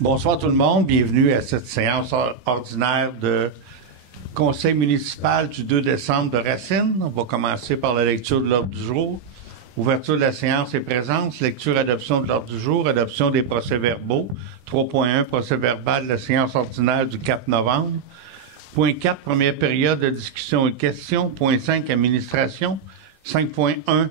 Bonsoir tout le monde, bienvenue à cette séance ordinaire de Conseil municipal du 2 décembre de Racine. On va commencer par la lecture de l'ordre du jour. Ouverture de la séance et présence, lecture adoption de l'ordre du jour, adoption des procès-verbaux. 3.1, procès-verbal de la séance ordinaire du 4 novembre. Point 4, première période de discussion et questions. Point 5, administration. 5.1,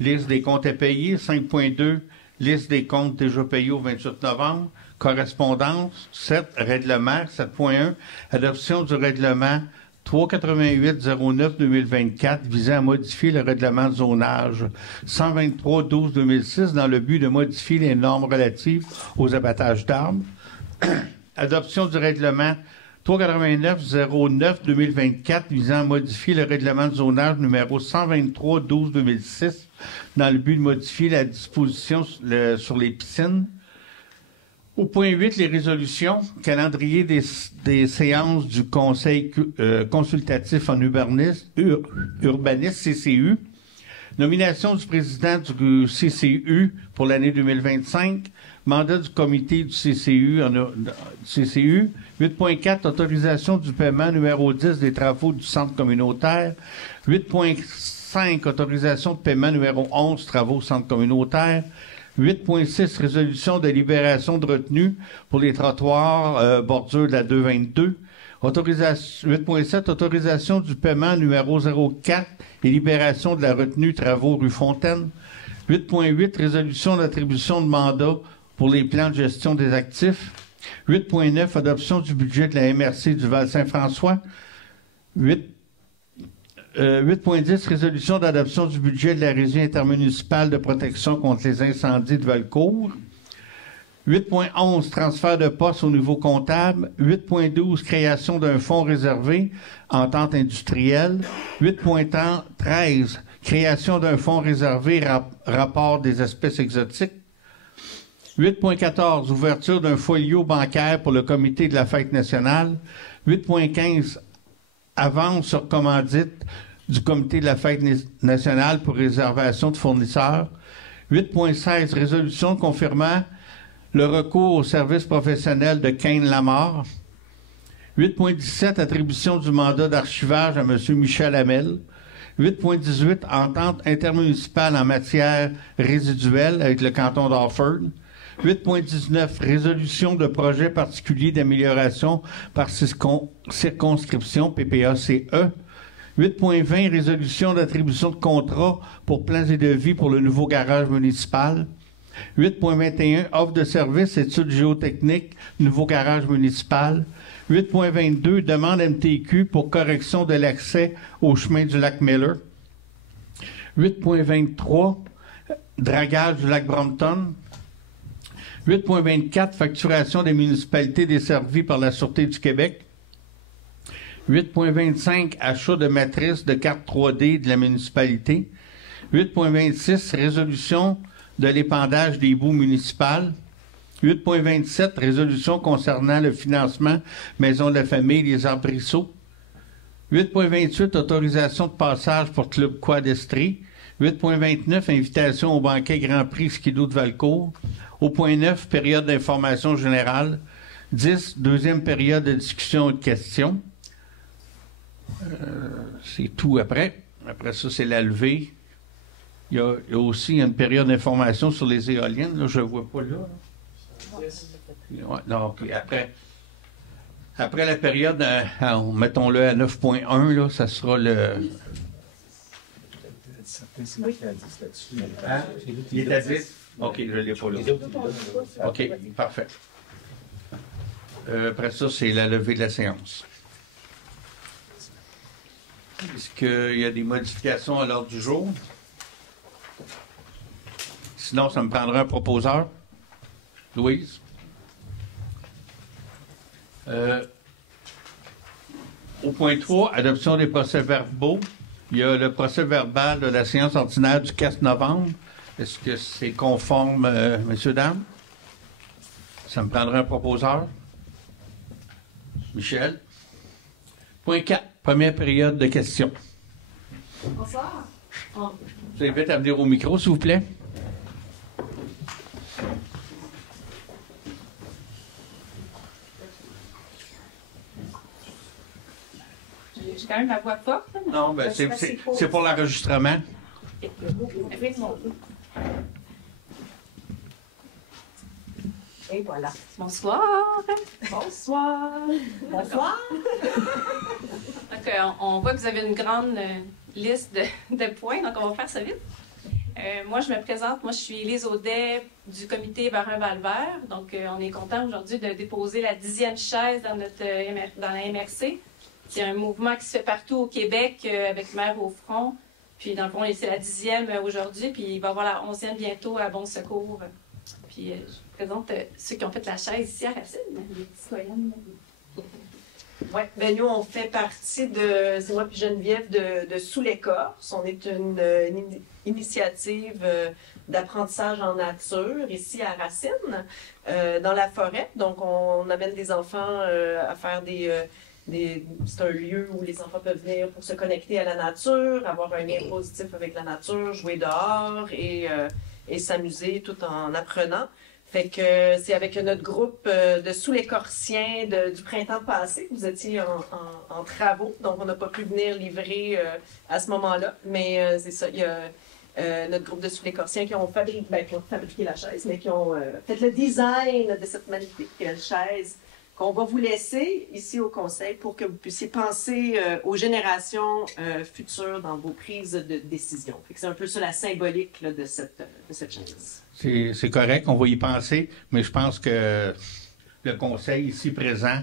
liste des comptes à payer. 5.2, liste des comptes déjà payés au 28 novembre. Correspondance. 7, règlement. 7.1, adoption du règlement 388-09-2024 visant à modifier le règlement de zonage 123-12-2006 dans le but de modifier les normes relatives aux abattages d'arbres. Adoption du règlement 389-09-2024 visant à modifier le règlement de zonage numéro 123-12-2006 dans le but de modifier la disposition sur les piscines. Au point 8, les résolutions, calendrier des séances du Conseil consultatif en urbanisme, CCU, nomination du président du CCU pour l'année 2025, mandat du comité du CCU, 8.4, autorisation du paiement numéro 10 des travaux du centre communautaire, 8.5, autorisation de paiement numéro 11, travaux centre communautaire, 8.6, résolution de libération de retenue pour les trottoirs bordure de la 222. 8.7, autorisation du paiement numéro 04 et libération de la retenue travaux rue Fontaine. 8.8, résolution d'attribution de mandat pour les plans de gestion des actifs. 8.9, adoption du budget de la MRC du Val-Saint-François. 8.10, résolution d'adoption du budget de la régie intermunicipale de protection contre les incendies de Valcourt. 8.11, transfert de poste au niveau comptable. 8.12, création d'un fonds réservé, entente industrielle. 8.13, création d'un fonds réservé, rapport des espèces exotiques. 8.14, ouverture d'un folio bancaire pour le comité de la fête nationale. 8.15, avance sur commandite du comité de la fête nationale pour réservation de fournisseurs. 8.16, résolution confirmant le recours au service professionnel de Kane Lamar. 8.17, attribution du mandat d'archivage à M. Michel Hamel. 8.18, entente intermunicipale en matière résiduelle avec le canton d'Offord. 8.19, résolution de projet particulier d'amélioration par circonscription PPACE. 8.20, résolution d'attribution de contrat pour plans et devis pour le nouveau garage municipal. 8.21, offre de service, études géotechniques, nouveau garage municipal. 8.22, demande MTQ pour correction de l'accès au chemin du lac Miller. 8.23, dragage du lac Brompton. 8.24, facturation des municipalités desservies par la Sûreté du Québec. 8.25, achat de matrices de carte 3D de la municipalité. 8.26, résolution de l'épandage des boues municipales. 8.27, résolution concernant le financement Maison de la famille, les arbrisseaux. 8.28, autorisation de passage pour Club Quadestrie. 8.29, invitation au banquet Grand Prix Skido de Valcourt. Au point 9, période d'information générale. 10, deuxième période de discussion et de questions. C'est tout après. Après ça, c'est la levée. Il y a aussi une période d'information sur les éoliennes. Là, je ne vois pas là. Ouais, non, okay. Après la période, mettons-le à 9.1, là, ça sera le... Oui. Hein? Il est à 10? OK, je ne l'ai pas là. OK, parfait. Après ça, c'est la levée de la séance. Est-ce qu'il y a des modifications à l'ordre du jour? Sinon, ça me prendra un proposeur. Louise? Au point 3, adoption des procès-verbaux. Il y a le procès-verbal de la séance ordinaire du 4 novembre. Est-ce que c'est conforme, messieurs, dames? Ça me prendra un proposeur. Michel? Point 4, première période de questions. Bonsoir. Je vous invite à venir au micro, s'il vous plaît. j'ai quand même la voix forte. Là, mais Non, ben, c'est pour l'enregistrement. Et voilà. Bonsoir. Bonsoir. Bonsoir. Donc, on voit que vous avez une grande liste de points, donc on va faire ça vite. Moi, je me présente. Moi, je suis Élise Audet du comité Varin-Valvert. Donc, on est content aujourd'hui de déposer la 10e chaise dans la MRC. C'est un mouvement qui se fait partout au Québec avec Mère au front. Puis, dans le fond, c'est la 10e aujourd'hui. Puis, il va y avoir la 11e bientôt à Bon Secours. Puis, je vous présente ceux qui ont fait la chaise ici à Racine, les citoyennes. Oui, bien nous, on fait partie de, c'est moi puis Geneviève, de Sous l'écorce. On est une initiative d'apprentissage en nature, ici à Racine, dans la forêt. Donc, on amène des enfants à faire c'est un lieu où les enfants peuvent venir pour se connecter à la nature, avoir un lien positif avec la nature, jouer dehors et s'amuser tout en apprenant. Fait que c'est avec notre groupe de Sous l'écorcien du printemps passé. Vous étiez en travaux, donc on n'a pas pu venir livrer à ce moment-là. Mais c'est ça, il y a notre groupe de Sous l'écorcien qui ont fabriqué la chaise, mais qui ont fait le design de cette magnifique chaise qu'on va vous laisser ici au conseil pour que vous puissiez penser aux générations futures dans vos prises de décision. Fait que c'est un peu ça la symbolique là, de cette chaise. C'est correct, on va y penser, mais je pense que le conseil ici présent,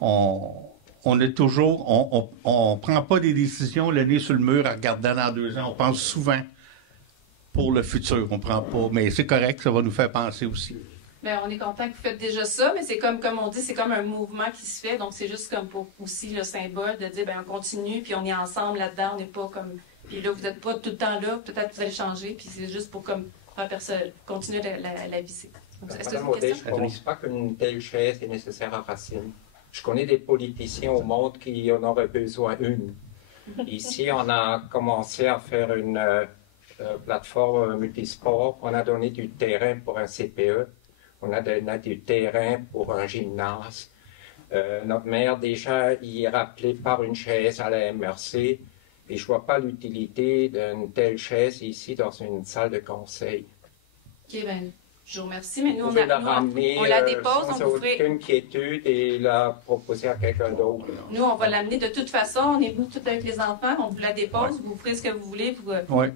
on prend pas des décisions le nez sur le mur en regardant dans 2 ans. On pense souvent pour le futur. On prend pas, mais c'est correct, ça va nous faire penser aussi. Bien, on est content que vous faites déjà ça, mais c'est comme on dit, c'est comme un mouvement qui se fait, donc c'est juste comme pour aussi le symbole de dire, bien, on continue, puis on est ensemble là-dedans, on n'est pas comme, puis là, vous n'êtes pas tout le temps là, peut-être que vous allez changer, puis c'est juste pour comme continuer la visser. Madame Audet, je ne pense pas qu'une telle chaise est nécessaire à Racine. Je connais des politiciens au monde qui en auraient besoin une. Ici, on a commencé à faire une plateforme multisport, on a donné du terrain pour un CPE. On a du terrain pour un gymnase. Notre maire, déjà, y est rappelé par une chaise à la MRC. Et je ne vois pas l'utilité d'une telle chaise ici dans une salle de conseil. OK, bien, je vous remercie. Mais nous, on la dépose. Sans aucune quiétude et la proposer à quelqu'un d'autre. Nous, on va l'amener de toute façon. On est venu tout avec les enfants. On vous la dépose. Ouais. Vous ferez ce que vous voulez.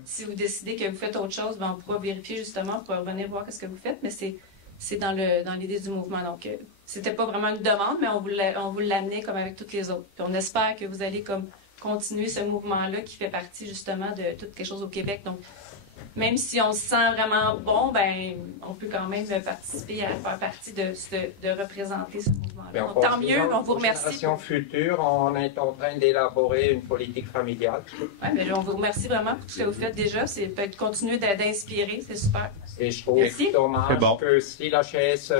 Si vous décidez que vous faites autre chose, ben, on pourra vérifier justement pour revenir voir ce que vous faites. Mais c'est dans l'idée du mouvement. Donc, c'était pas vraiment une demande, mais on vous l'amenait comme avec toutes les autres. Puis on espère que vous allez comme continuer ce mouvement-là qui fait partie justement de quelque chose au Québec. Donc, même si on se sent vraiment bon, ben, on peut quand même participer à faire partie de représenter ce mouvement-là. Donc, tant mieux, on vous remercie. Pour la génération future, on est en train d'élaborer une politique familiale. Oui, mais on vous remercie vraiment pour tout ce que vous faites déjà. C'est peut-être continuer d'inspirer, c'est super. Et je trouve dommage que si la chaise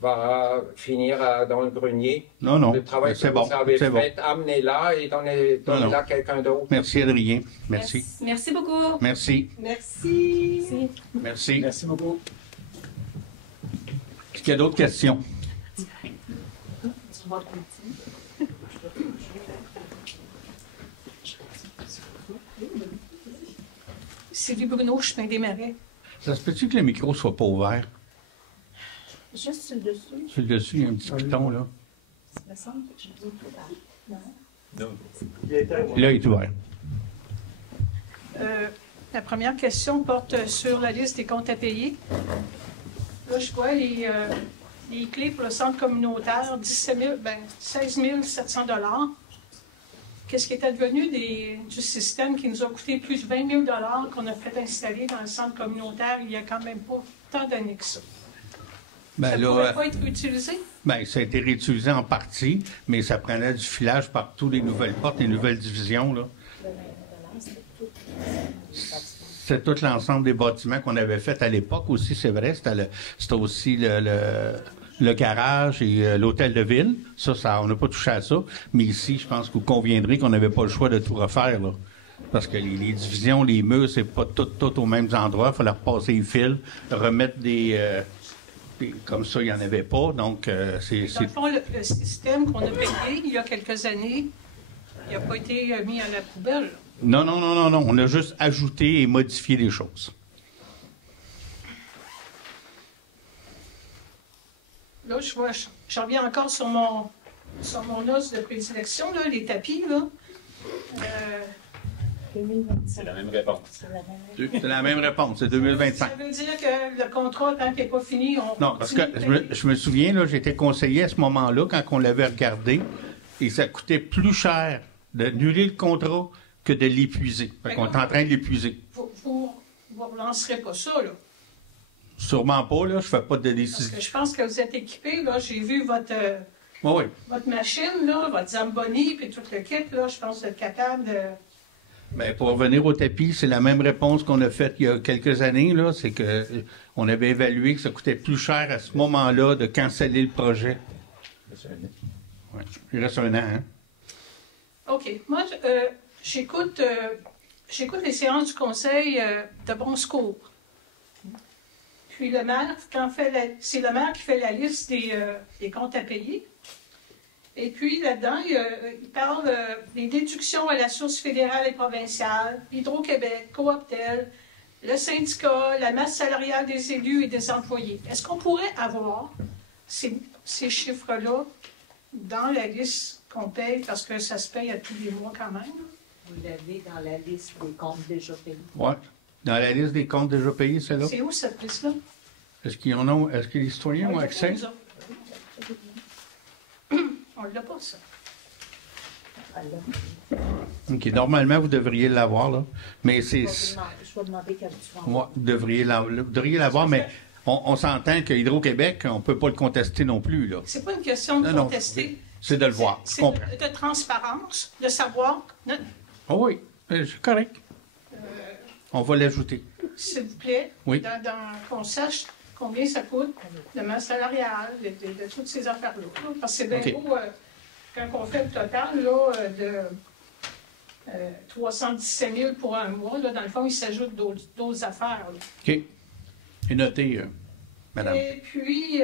va finir dans le grenier, le travail que vous avez fait, amenez-la et donnez-la à quelqu'un d'autre. Merci, Adrien. Merci. Merci beaucoup. Merci. Merci. Merci. Merci beaucoup. Est-ce qu'il y a d'autres questions? Sylvie Bruno, Chemin des Marais. Ça se peut-tu que le micro ne soit pas ouvert? Juste sur le dessus. Sur le dessus, il y a un petit piton, là. Ça me semble que je dis tout Là, il est ouvert. La première question porte sur la liste des comptes à payer. Là, je vois les clés pour le centre communautaire, 16 700 $. Qu'est-ce qui est advenu du système qui nous a coûté plus de 20 000 $ qu'on a fait installer dans le centre communautaire il n'y a quand même pas tant d'années que ça? Ça ne pourrait pas être utilisé? Bien, ça a été réutilisé en partie, mais ça prenait du filage partout, les nouvelles portes, les nouvelles divisions, là. C'est tout l'ensemble des bâtiments qu'on avait fait à l'époque aussi, c'est vrai. C'était aussi le garage et l'hôtel de ville. Ça, on n'a pas touché à ça. Mais ici, je pense que vous conviendrez qu'on n'avait pas le choix de tout refaire, là. Parce que les divisions, les murs, c'est pas tout aux mêmes endroits. Il fallait repasser les fils, remettre comme ça, il n'y en avait pas. Donc, Dans le fond, le système qu'on a payé il y a quelques années n'a pas été mis à la poubelle. Non. On a juste ajouté et modifié les choses. Là, je reviens encore sur mon os de prédilection, là, les tapis. Là. C'est la même réponse. C'est la même réponse, c'est 2025. Ça veut dire que le contrat, tant qu'il n'est pas fini, on... Non, parce que je me souviens, là, j'étais conseiller à ce moment-là, quand on l'avait regardé, et ça coûtait plus cher d'annuler le contrat que de l'épuiser. Fait qu'on est en train de l'épuiser. Vous ne relancerez pas ça, là? Sûrement pas, là. Je fais pas de Parce décision. que je pense que vous êtes équipés, là. J'ai vu votre machine, là, votre Zamboni, puis tout le kit, là. Je pense que vous êtes capable de... Bien, pour revenir au tapis, c'est la même réponse qu'on a faite il y a quelques années, là. C'est que on avait évalué que ça coûtait plus cher à ce moment-là de canceller le projet. Ouais. Il reste un an, hein? OK. Moi, j'écoute les séances du conseil de bon secours. Puis le maire, c'est le maire qui fait la liste des comptes à payer. Et puis là-dedans, il parle des déductions à la source fédérale et provinciale, Hydro-Québec, Cooptel, le syndicat, la masse salariale des élus et des employés. Est-ce qu'on pourrait avoir ces chiffres-là dans la liste qu'on paye, parce que ça se paye à tous les mois quand même? Vous l'avez dans la liste des comptes déjà payés. Oui. Dans la liste des comptes déjà payés, c'est là? C'est où cette liste-là? Est-ce que les citoyens ont accès? On ne l'a pas, ça. OK. Normalement, vous devriez l'avoir, là. Mais c'est... Je vais demander qu'elle soit. Ouais, vous devriez l'avoir, mais on s'entend que Hydro-Québec, on ne peut pas le contester non plus, là. C'est pas une question de contester. C'est de le voir. Je comprends. C'est de transparence, de savoir. Oh oui, c'est correct. On va l'ajouter. S'il vous plaît, Oui. qu'on sache combien ça coûte, le masse salarial, de toutes ces affaires-là. Parce que c'est bien beau, quand on fait le total là, de 317 000 pour un mois, là, dans le fond, il s'ajoute d'autres affaires. Là. OK. Et notez, madame. Et puis,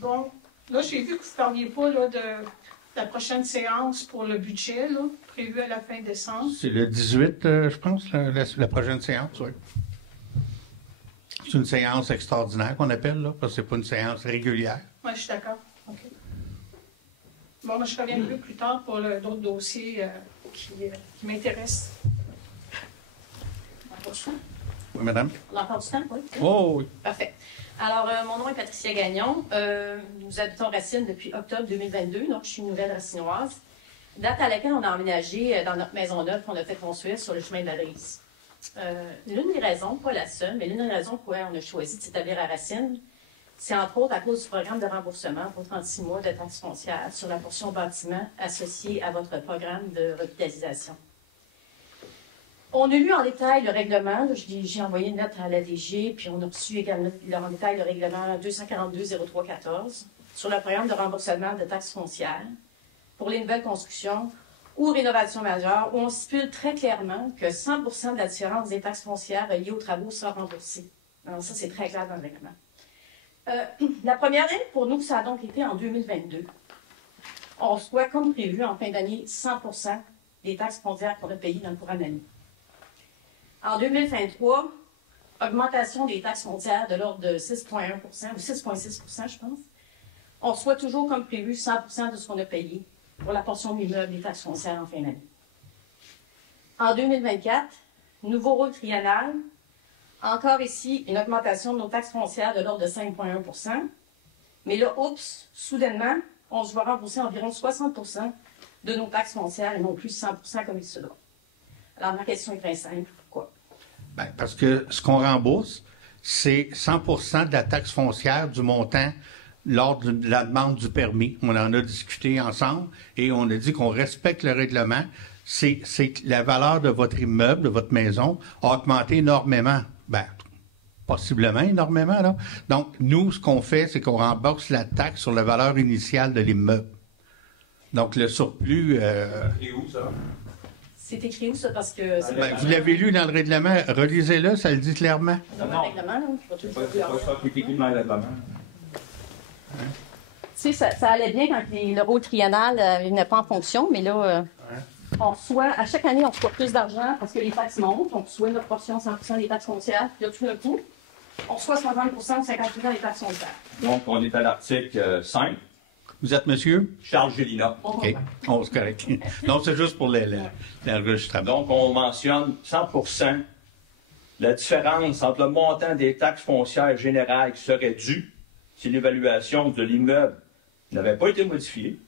bon, là, j'ai vu que vous ne parliez pas là, de la prochaine séance pour le budget, là, prévue à la fin décembre. C'est le 18, je pense, la prochaine séance, oui. C'est une séance extraordinaire qu'on appelle, là, parce que c'est pas une séance régulière. Oui, je suis d'accord. OK. Bon, je reviens un peu plus tard pour d'autres dossiers qui m'intéressent. Oui, madame? On a encore du temps, oui? Oh, oui. Parfait. Alors, mon nom est Patricia Gagnon. Nous habitons Racine depuis octobre 2022, donc je suis une nouvelle racinoise. Date à laquelle on a emménagé dans notre maison neuve qu'on a fait construire sur le chemin de la Brise. L'une des raisons, pas la seule, mais l'une des raisons pour laquelle on a choisi de s'établir à Racine, c'est entre autres à cause du programme de remboursement pour 36 mois de taxes foncières sur la portion bâtiment associée à votre programme de revitalisation. On a lu en détail le règlement, j'ai envoyé une lettre à l'ADG, puis on a reçu également en détail le règlement 242-0314 sur le programme de remboursement de taxes foncières pour les nouvelles constructions ou rénovations majeures, où on stipule très clairement que 100% de la différence des taxes foncières liées aux travaux sera remboursée. Alors ça, c'est très clair dans le règlement. La première année, pour nous, ça a donc été en 2022. On reçoit, comme prévu, en fin d'année, 100% des taxes foncières qu'on a payées dans le courant de l'année. En 2023, augmentation des taxes foncières de l'ordre de 6,1% ou 6,6%, je pense. On reçoit toujours, comme prévu, 100% de ce qu'on a payé pour la portion de l'immeuble des taxes foncières en fin d'année. En 2024, nouveau rôle triennal. Encore ici, une augmentation de nos taxes foncières de l'ordre de 5,1%. Mais là, oups, soudainement, on se voit rembourser environ 60% de nos taxes foncières et non plus 100% comme il se doit. Alors, ma question est très simple. Pourquoi? Bien, parce que ce qu'on rembourse, c'est 100% de la taxe foncière du montant lors de la demande du permis. On en a discuté ensemble et on a dit qu'on respecte le règlement. C'est que la valeur de votre immeuble, de votre maison, a augmenté énormément. Bien, possiblement énormément, là. Donc, nous, ce qu'on fait, c'est qu'on rembourse la taxe sur la valeur initiale de l'immeuble. Donc, le surplus... Et où, ça? C'est écrit où, ça? Parce que... vous l'avez lu dans le règlement. Relisez-le, ça le dit clairement. Dans le règlement, là, je vais C'est pas ça qui est écrit dans le règlement. sais, ça allait bien quand le rôle triennal il n'est pas en fonction, mais là, on reçoit, à chaque année, on reçoit plus d'argent parce que les taxes montent. On reçoit notre portion 100% des taxes foncières. Puis là, tout d'un coup, on reçoit 60% ou 50% des taxes foncières. Donc, on est à l'article 5. Vous êtes monsieur? Charles Gélina. OK. Oh, c'est correct. Non, c'est juste pour l'enregistrement. Donc, on mentionne 100% la différence entre le montant des taxes foncières générales qui seraient dues si l'évaluation de l'immeuble n'avait pas été modifiée,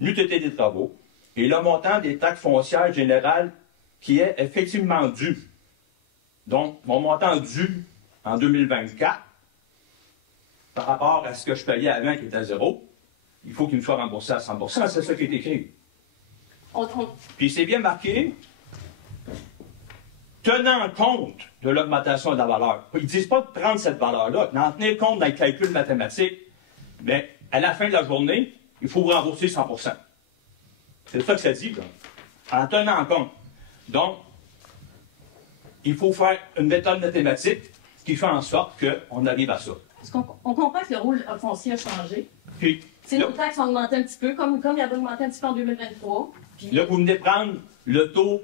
n'eût été des travaux, et le montant des taxes foncières générales qui est effectivement dû. Donc, mon montant dû en 2024, par rapport à ce que je payais avant qui était à 0, il faut qu'il me soit remboursé à 100%. C'est ça qui est écrit. Puis c'est bien marqué, tenant compte de l'augmentation de la valeur. Ils ne disent pas de prendre cette valeur-là, d'en tenir compte dans le calcul mathématique, mais à la fin de la journée, il faut vous rembourser 100%. C'est ça que ça dit, là. En tenant compte. Donc, il faut faire une méthode mathématique qui fait en sorte qu'on arrive à ça. Parce qu'on comprend que le rôle foncier a changé. Puis, nos taxes ont augmenté un petit peu, comme il avait augmenté un petit peu en 2023. Puis... Là, vous venez prendre le taux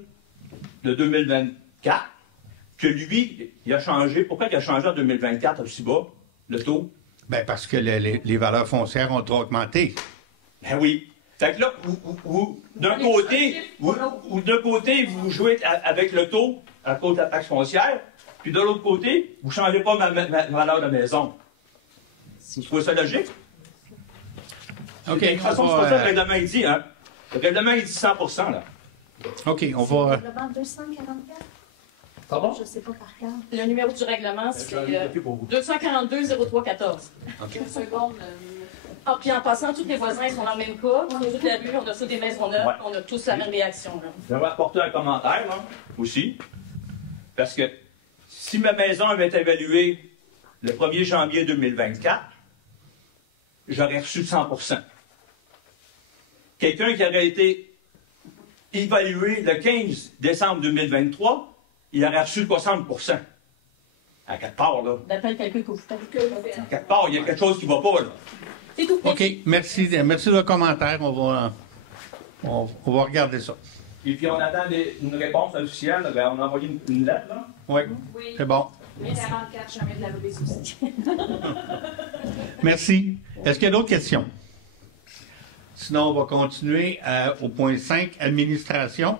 de 2024, que lui, il a changé. Pourquoi il a changé en 2024 aussi bas, le taux? Bien, parce que les valeurs foncières ont trop augmenté. Ben oui. Fait que là, d'un côté, vous jouez avec le taux à cause de la taxe foncière, puis de l'autre côté, vous ne changez pas ma valeur de maison. Vous trouvez ça logique? OK. De toute façon, c'est pas ça que le règlement il dit, hein? Le règlement, il dit 100%, là. OK, on va... Le règlement 244? Pardon? Je ne sais pas par cœur. Le numéro du règlement, c'est 242-0314. OK. Une seconde. Ah, puis en passant, tous les voisins sont dans le même cas. On a toute la rue, on a tous des maisons neuves, on a tous la même réaction. Là. J'aimerais apporter un commentaire, là, aussi. Parce que si ma maison avait été évaluée le 1er janvier 2024, j'aurais reçu 100%. Quelqu'un qui aurait été évalué le 15 décembre 2023, il aurait reçu 60%. À quelque part, là. D'après le calcul que vous faites. À quelque part, il y a quelque chose qui ne va pas, là. C'est tout. OK, merci de le commentaire. On va regarder ça. Et puis, on attend une réponse officielle. On a envoyé une lettre, là. Oui, c'est bon. Mais 44, jamais de la mauvaise aussi. Merci. Est-ce qu'il y a d'autres questions? Sinon, on va continuer au point 5, administration.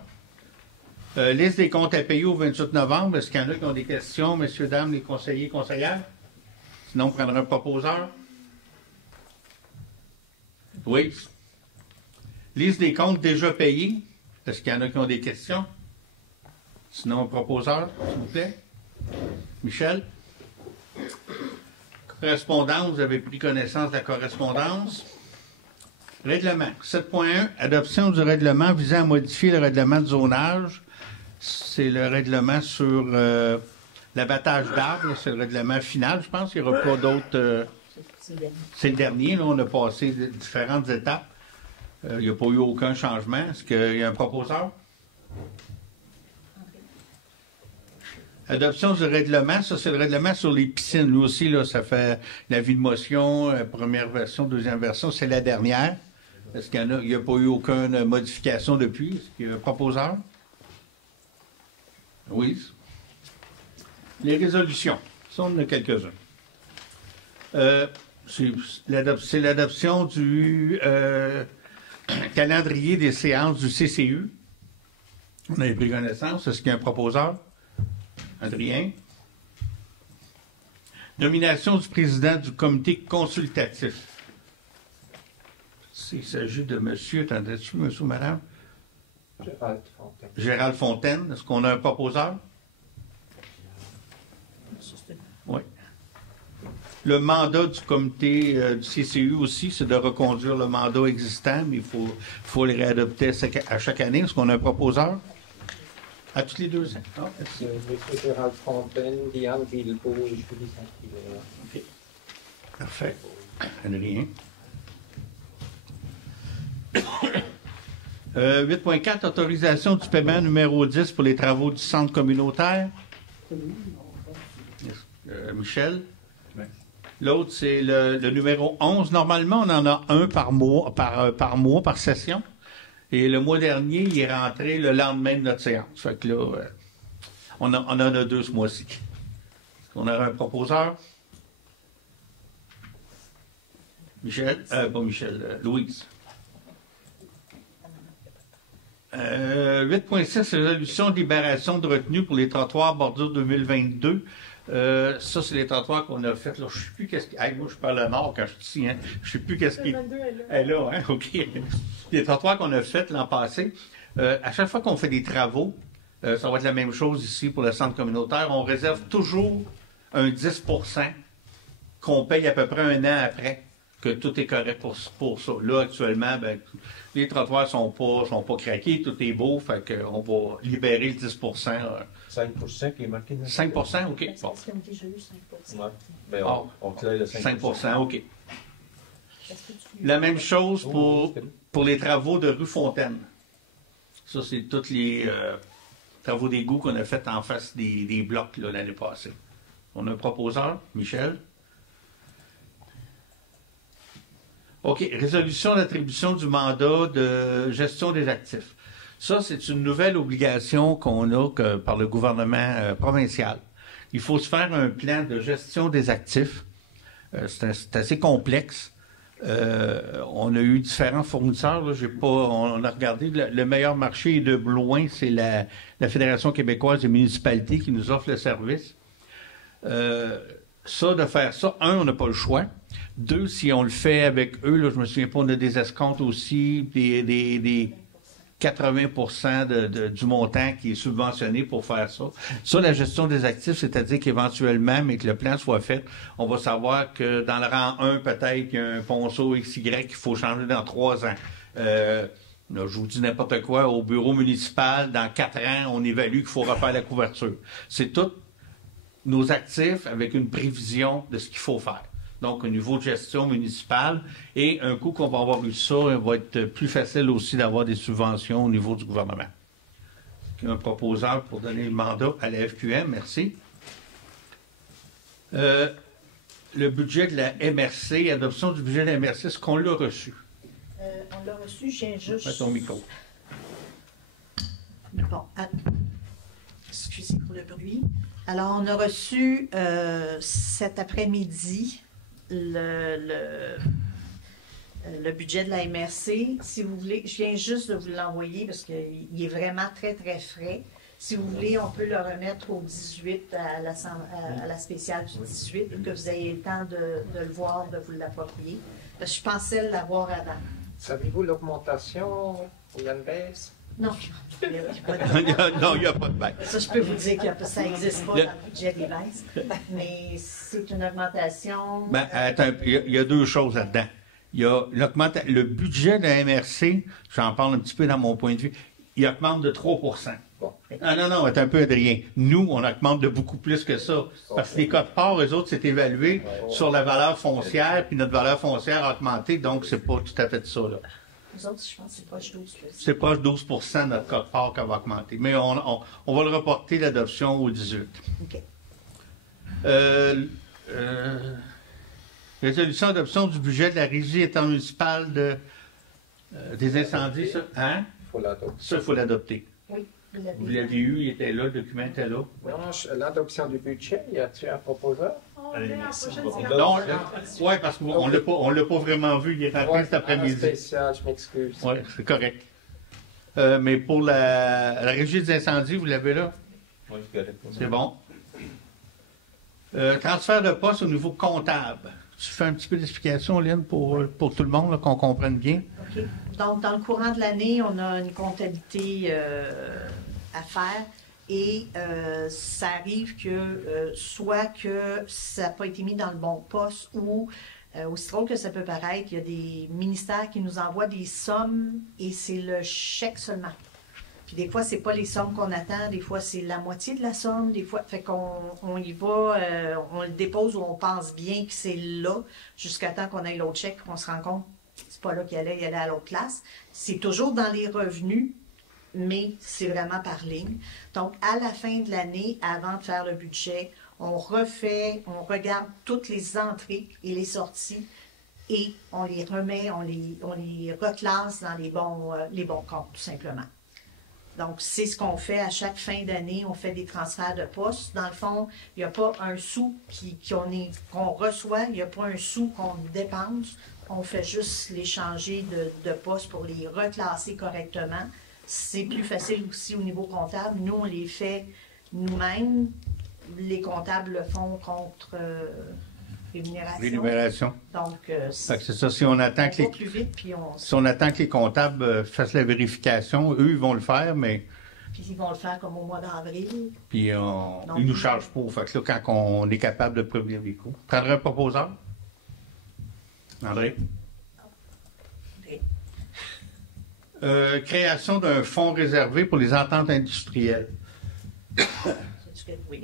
Liste des comptes à payer au 28 novembre. Est-ce qu'il y en a qui ont des questions, messieurs, dames, les conseillers, conseillères? Sinon, on prendra un proposeur. Oui. Liste des comptes déjà payés. Est-ce qu'il y en a qui ont des questions? Sinon, un proposeur, s'il vous plaît. Michel? Correspondance, vous avez pris connaissance de la correspondance. Règlement. 7.1, adoption du règlement visant à modifier le règlement de zonage. C'est le règlement sur l'abattage d'arbres. C'est le règlement final, je pense. Il n'y aura pas d'autres... c'est le dernier. Là, on a passé différentes étapes. Il n'y a pas eu aucun changement. Est-ce qu'il y a un proposeur? Adoption du règlement, ça c'est le règlement sur les piscines. Lui aussi, là, ça fait l'avis de motion, première version, deuxième version, c'est la dernière. Est-ce qu'il y en a? Il n'y a pas eu aucune modification depuis. Est-ce qu'il y a un proposeur? Oui. Les résolutions. Ça, on en a quelques-uns. C'est l'adoption du calendrier des séances du CCU. On avait pris connaissance. Est-ce qu'il y a un proposeur? Adrien. Nomination du président du comité consultatif. Il s'agit de monsieur, attendez-tu, monsieur ou madame? Gérald Fontaine. Gérald Fontaine. Est-ce qu'on a un proposeur? Oui. Le mandat du comité du CCU aussi, c'est de reconduire le mandat existant, mais il faut les réadopter à chaque année. Est-ce qu'on a un proposeur? À tous les 2 ans. Ah, M. Gérald Fontaine, Diane Bilbao et Julie Saint-Hilaire. OK. Parfait. Rien. 8.4, autorisation du paiement numéro 10 pour les travaux du centre communautaire. Michel? L'autre, c'est le numéro 11. Normalement, on en a un par mois, par session. Et le mois dernier, il est rentré le lendemain de notre séance. Fait que là, on en a 2 ce mois-ci. On a un proposeur. Louise. 8.6, résolution de libération de retenue pour les trottoirs bordure 2022. Ça, c'est les trottoirs qu'on a fait. Là, je ne sais plus qu'est-ce qui... moi, je parle le nord quand je suis ici. Hein. Je ne sais plus qu'est-ce qui... Elle est là, hein? OK. Les trottoirs qu'on a fait l'an passé. À chaque fois qu'on fait des travaux, ça va être la même chose ici pour le centre communautaire. On réserve toujours un 10 % qu'on paye à peu près un an après que tout est correct pour ça. Là, actuellement, ben, les trottoirs sont pas craqués, tout est beau, fait qu'on va libérer le 10 %. 5 % qui est marqué dans 5 %, OK. Bon. Ouais. Ben, on claire le 5 % OK. La même chose pour les travaux de rue Fontaine. Ça, c'est tous les travaux d'égout qu'on a fait en face des blocs l'année passée. On a un proposeur, Michel. OK. Résolution d'attribution du mandat de gestion des actifs. Ça, c'est une nouvelle obligation qu'on a par le gouvernement provincial. Il faut se faire un plan de gestion des actifs. C'est assez complexe. On a eu différents fournisseurs. Là, on a regardé. Le meilleur marché de loin, c'est la Fédération québécoise des municipalités qui nous offre le service. De faire ça, on n'a pas le choix. 2, si on le fait avec eux, là, je me souviens pas, on a des escomptes aussi, des 80 % du montant qui est subventionné pour faire ça. Ça, la gestion des actifs, c'est-à-dire qu'éventuellement, mais que le plan soit fait, on va savoir que dans le rang 1, peut-être qu'il y a un ponceau XY qu'il faut changer dans 3 ans. Là, je vous dis n'importe quoi, au bureau municipal, dans 4 ans, on évalue qu'il faut refaire la couverture. C'est tous nos actifs avec une prévision de ce qu'il faut faire. Donc, au niveau de gestion municipale, et un coup qu'on va avoir eu ça, il va être plus facile aussi d'avoir des subventions au niveau du gouvernement. Un proposeur pour donner le mandat à la FQM, merci. Le budget de la MRC, adoption du budget de la MRC, est-ce qu'on l'a reçu? On l'a reçu, j'ai juste... Mets ton micro. Bon, excusez pour le bruit. Alors, on a reçu cet après-midi le budget de la MRC. Si vous voulez, je viens juste de vous l'envoyer parce qu'il est vraiment très, très frais. Si vous voulez, on peut le remettre au 18, à la spéciale du 18, pour que vous ayez le temps de le voir, de vous l'approprier. Parce que je pensais l'avoir avant. Savez-vous l'augmentation? Il y a une baisse? Non. Il n'y a pas de baisse. Ça, je peux vous dire que ça n'existe pas dans le budget des baisses. Mais c'est une augmentation. Ben, attends, il y a 2 choses là-dedans. Il y a le budget de la MRC, j'en parle un petit peu dans mon point de vue, il augmente de 3 %. Bon. Non, attends un peu, Adrien. Nous, on augmente de beaucoup plus que ça. Parce que les codes-parts, eux autres, c'est évalué sur la valeur foncière, puis notre valeur foncière a augmenté, donc c'est pas tout à fait ça, là. Nous autres, je pense que c'est proche de 12 %. C'est proche de 12 % de notre code-part qui va augmenter. Mais on va le reporter, l'adoption, au 18. OK. Résolution d'adoption du budget de la Régie état municipale des incendies, ça? Hein? Il faut l'adopter. Ça, il faut l'adopter. Oui, Vous l'avez eu, il était là, le document était là. Non, l'adoption du budget, y a-tu un proposeur? Non, oui, parce qu'on ne l'a pas vraiment vu, il est rentré cet après-midi. Spécial, je m'excuse. Oui, c'est correct. Mais pour la Régie des incendies, vous l'avez là? Oui, c'est correct. C'est bon. Transfert de poste au niveau comptable. Tu fais un petit peu d'explication, Lynn, pour tout le monde, qu'on comprenne bien. OK. Donc, dans le courant de l'année, on a une comptabilité à faire et ça arrive que soit que ça n'a pas été mis dans le bon poste ou, aussi drôle que ça peut paraître, il y a des ministères qui nous envoient des sommes et c'est le chèque seulement. Puis des fois, c'est pas les sommes qu'on attend, des fois, c'est la moitié de la somme, des fois, fait qu'on y va, on le dépose où on pense bien que c'est là, jusqu'à temps qu'on ait l'autre chèque, qu'on se rend compte que c'est pas là qu'il allait à l'autre place. C'est toujours dans les revenus, mais c'est vraiment par ligne. Donc, à la fin de l'année, avant de faire le budget, on refait, on regarde toutes les entrées et les sorties et on les remet, on les reclasse dans les bons comptes, tout simplement. Donc, c'est ce qu'on fait à chaque fin d'année. On fait des transferts de postes. Dans le fond, il n'y a pas un sou qu'on reçoit, il n'y a pas un sou qu'on dépense. On fait juste les changer de poste pour les reclasser correctement. C'est plus facile aussi au niveau comptable. Nous, on les fait nous-mêmes. Les comptables le font contre rémunération. Donc, c'est ça. Si on attend que plus vite, puis si on attend que les comptables fassent la vérification, eux, ils vont le faire, mais... Puis ils vont le faire comme au mois d'avril. Puis ils nous chargent pas. Fait que là, quand on est capable de prévenir les coûts. Prendrait un proposeur? André? Création d'un fonds réservé pour les ententes industrielles.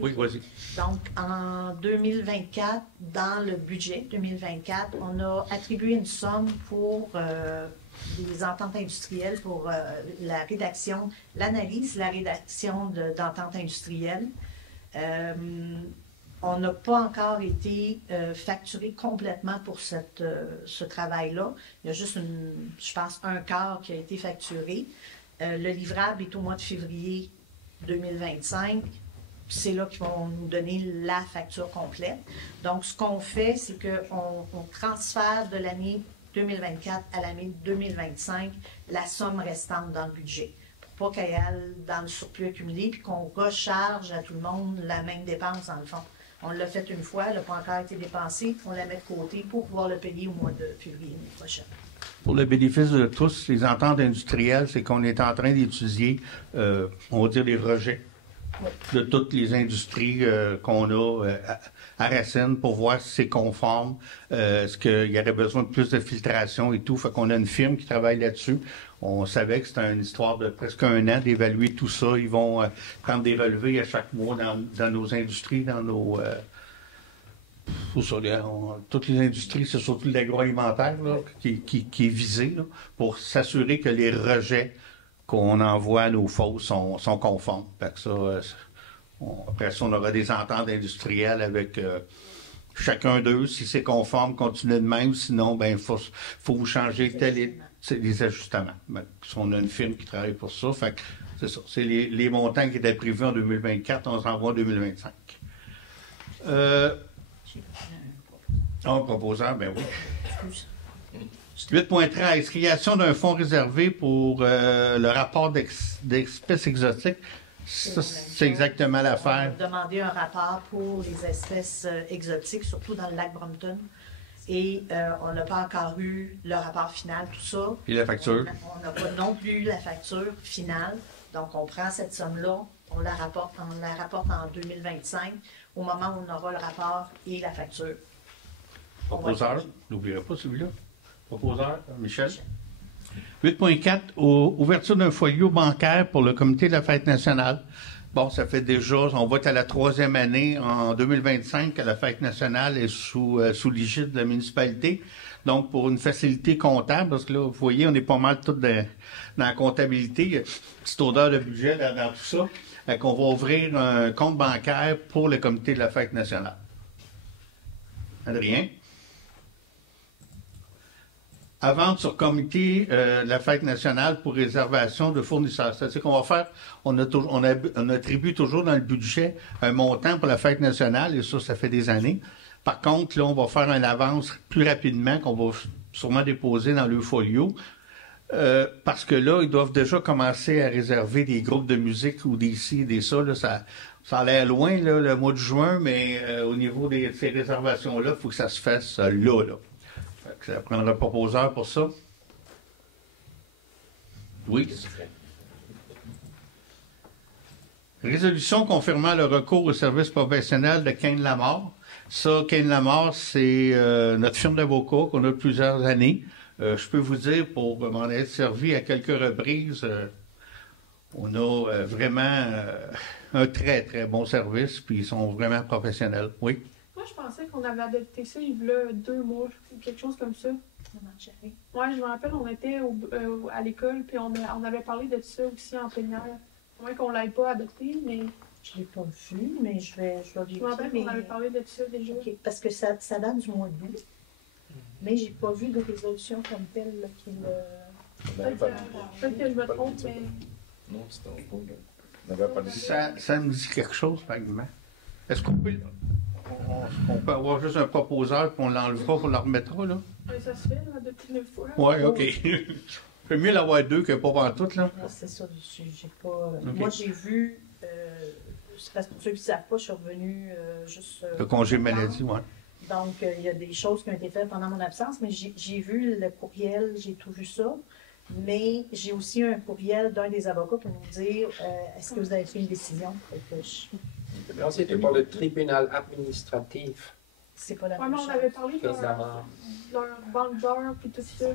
Oui, vas-y. Donc, en 2024, dans le budget 2024, on a attribué une somme pour les ententes industrielles, pour la rédaction, l'analyse, la rédaction d'ententes industrielles. On n'a pas encore été facturé complètement pour ce travail-là. Il y a juste, je pense, un quart qui a été facturé. Le livrable est au mois de février 2025. C'est là qu'ils vont nous donner la facture complète. Donc, ce qu'on fait, c'est qu'on transfère de l'année 2024 à l'année 2025 la somme restante dans le budget, pour pas qu'elle aille dans le surplus accumulé puis qu'on recharge à tout le monde la même dépense dans le fond. On l'a fait une fois, elle n'a pas encore été dépensée, on la met de côté pour pouvoir le payer au mois de février l'année prochaine. Pour le bénéfice de tous, les ententes industrielles, c'est qu'on est en train d'étudier, on va dire, les rejets de toutes les industries qu'on a à Racine pour voir si c'est conforme, est-ce qu'il y aurait besoin de plus de filtration et tout. Fait qu'on a une firme qui travaille là-dessus. On savait que c'était une histoire de presque un an d'évaluer tout ça. Ils vont prendre des relevés à chaque mois dans nos industries, dans nos... toutes les industries, c'est surtout l'agroalimentaire là, qui est visé là, pour s'assurer que les rejets qu'on envoie à nos fosses sont conformes. Fait que ça, après ça, on aura des ententes industrielles avec chacun d'eux. Si c'est conforme, continuez de même. Sinon, ben faut changer les ajustements. Ben, on a une firme qui travaille pour ça. Fait que c'est ça. C'est les montants qui étaient prévus en 2024, on s'en va en 2025. Un proposeur, ben oui. 8.13, création d'un fonds réservé pour le rapport d'espèces exotiques. Ça, c'est exactement l'affaire. On a demandé un rapport pour les espèces exotiques, surtout dans le lac Brompton. Et on n'a pas encore eu le rapport final, tout ça. Et la facture? On n'a pas non plus la facture finale. Donc, on prend cette somme-là, on la rapporte en 2025, au moment où on aura le rapport et la facture. Proposeur, n'oublierez pas celui-là. Proposeur, Michel. 8.4, ouverture d'un folio bancaire pour le comité de la fête nationale. Bon, ça fait déjà, on va être à la 3e année en 2025 que la fête nationale est sous l'égide de la municipalité. Donc, pour une facilité comptable, parce que là, vous voyez, on est pas mal tous dans la comptabilité. Il y a une petite odeur de budget dans tout ça. Donc, on va ouvrir un compte bancaire pour le comité de la fête nationale. Adrien? À vendre sur comité de la fête nationale pour réservation de fournisseurs. C'est-à-dire qu'on va faire, on attribue toujours dans le budget un montant pour la fête nationale, et ça fait des années. Par contre, là, on va faire une avance plus rapidement qu'on va sûrement déposer dans le folio, parce que là, ils doivent déjà commencer à réserver des groupes de musique ou des ci, des ça. Là, ça a l'air loin, là, le mois de juin, mais au niveau de ces réservations-là, il faut que ça se fasse là. Ça prendra un proposeur pour ça. Oui. Résolution confirmant le recours au service professionnel de Kane Lamar. Ça, Kane Lamar, c'est notre firme d'avocats qu'on a depuis plusieurs années. Je peux vous dire, pour m'en être servi à quelques reprises, on a vraiment un très, très bon service, puis ils sont vraiment professionnels. Oui. Moi, je pensais qu'on avait adopté ça il y a 2 mois, quelque chose comme ça. Oui, je me rappelle, on était à l'école, puis on avait parlé de ça aussi en plénière. Moins qu'on ne l'ait pas adopté, mais Je ne l'ai pas vu, mais je vais vérifier. Je me rappelle qu'on avait parlé de ça déjà. Okay, parce que ça date du mois d'août. Mais je n'ai pas vu de résolution comme telle qui le. Peut-être que je me trompe, mais. Non, c'était en cours. On avait parlé. Ça me dit quelque chose, vaguement. Est-ce qu'on peut. On peut avoir juste un proposeur, puis on l'enlèvera, on le remettra, là? Oui, ça se fait, là, depuis 9 fois. Oui, OK. C'est mieux l'avoir deux que pas voir tout, là. C'est ça, j'ai pas. Okay. Moi, j'ai vu. C'est parce que pour ceux qui ne savent pas, je suis revenue juste. Le congé maladie, oui. Donc, il y a des choses qui ont été faites pendant mon absence, mais j'ai vu le courriel, j'ai tout vu ça. Mais j'ai aussi un courriel d'un des avocats pour nous dire est-ce que vous avez fait une décision? Non, c'était pour le tribunal administratif. C'est pas la même chose. On avait parlé de leur banque d'heures et tout ça.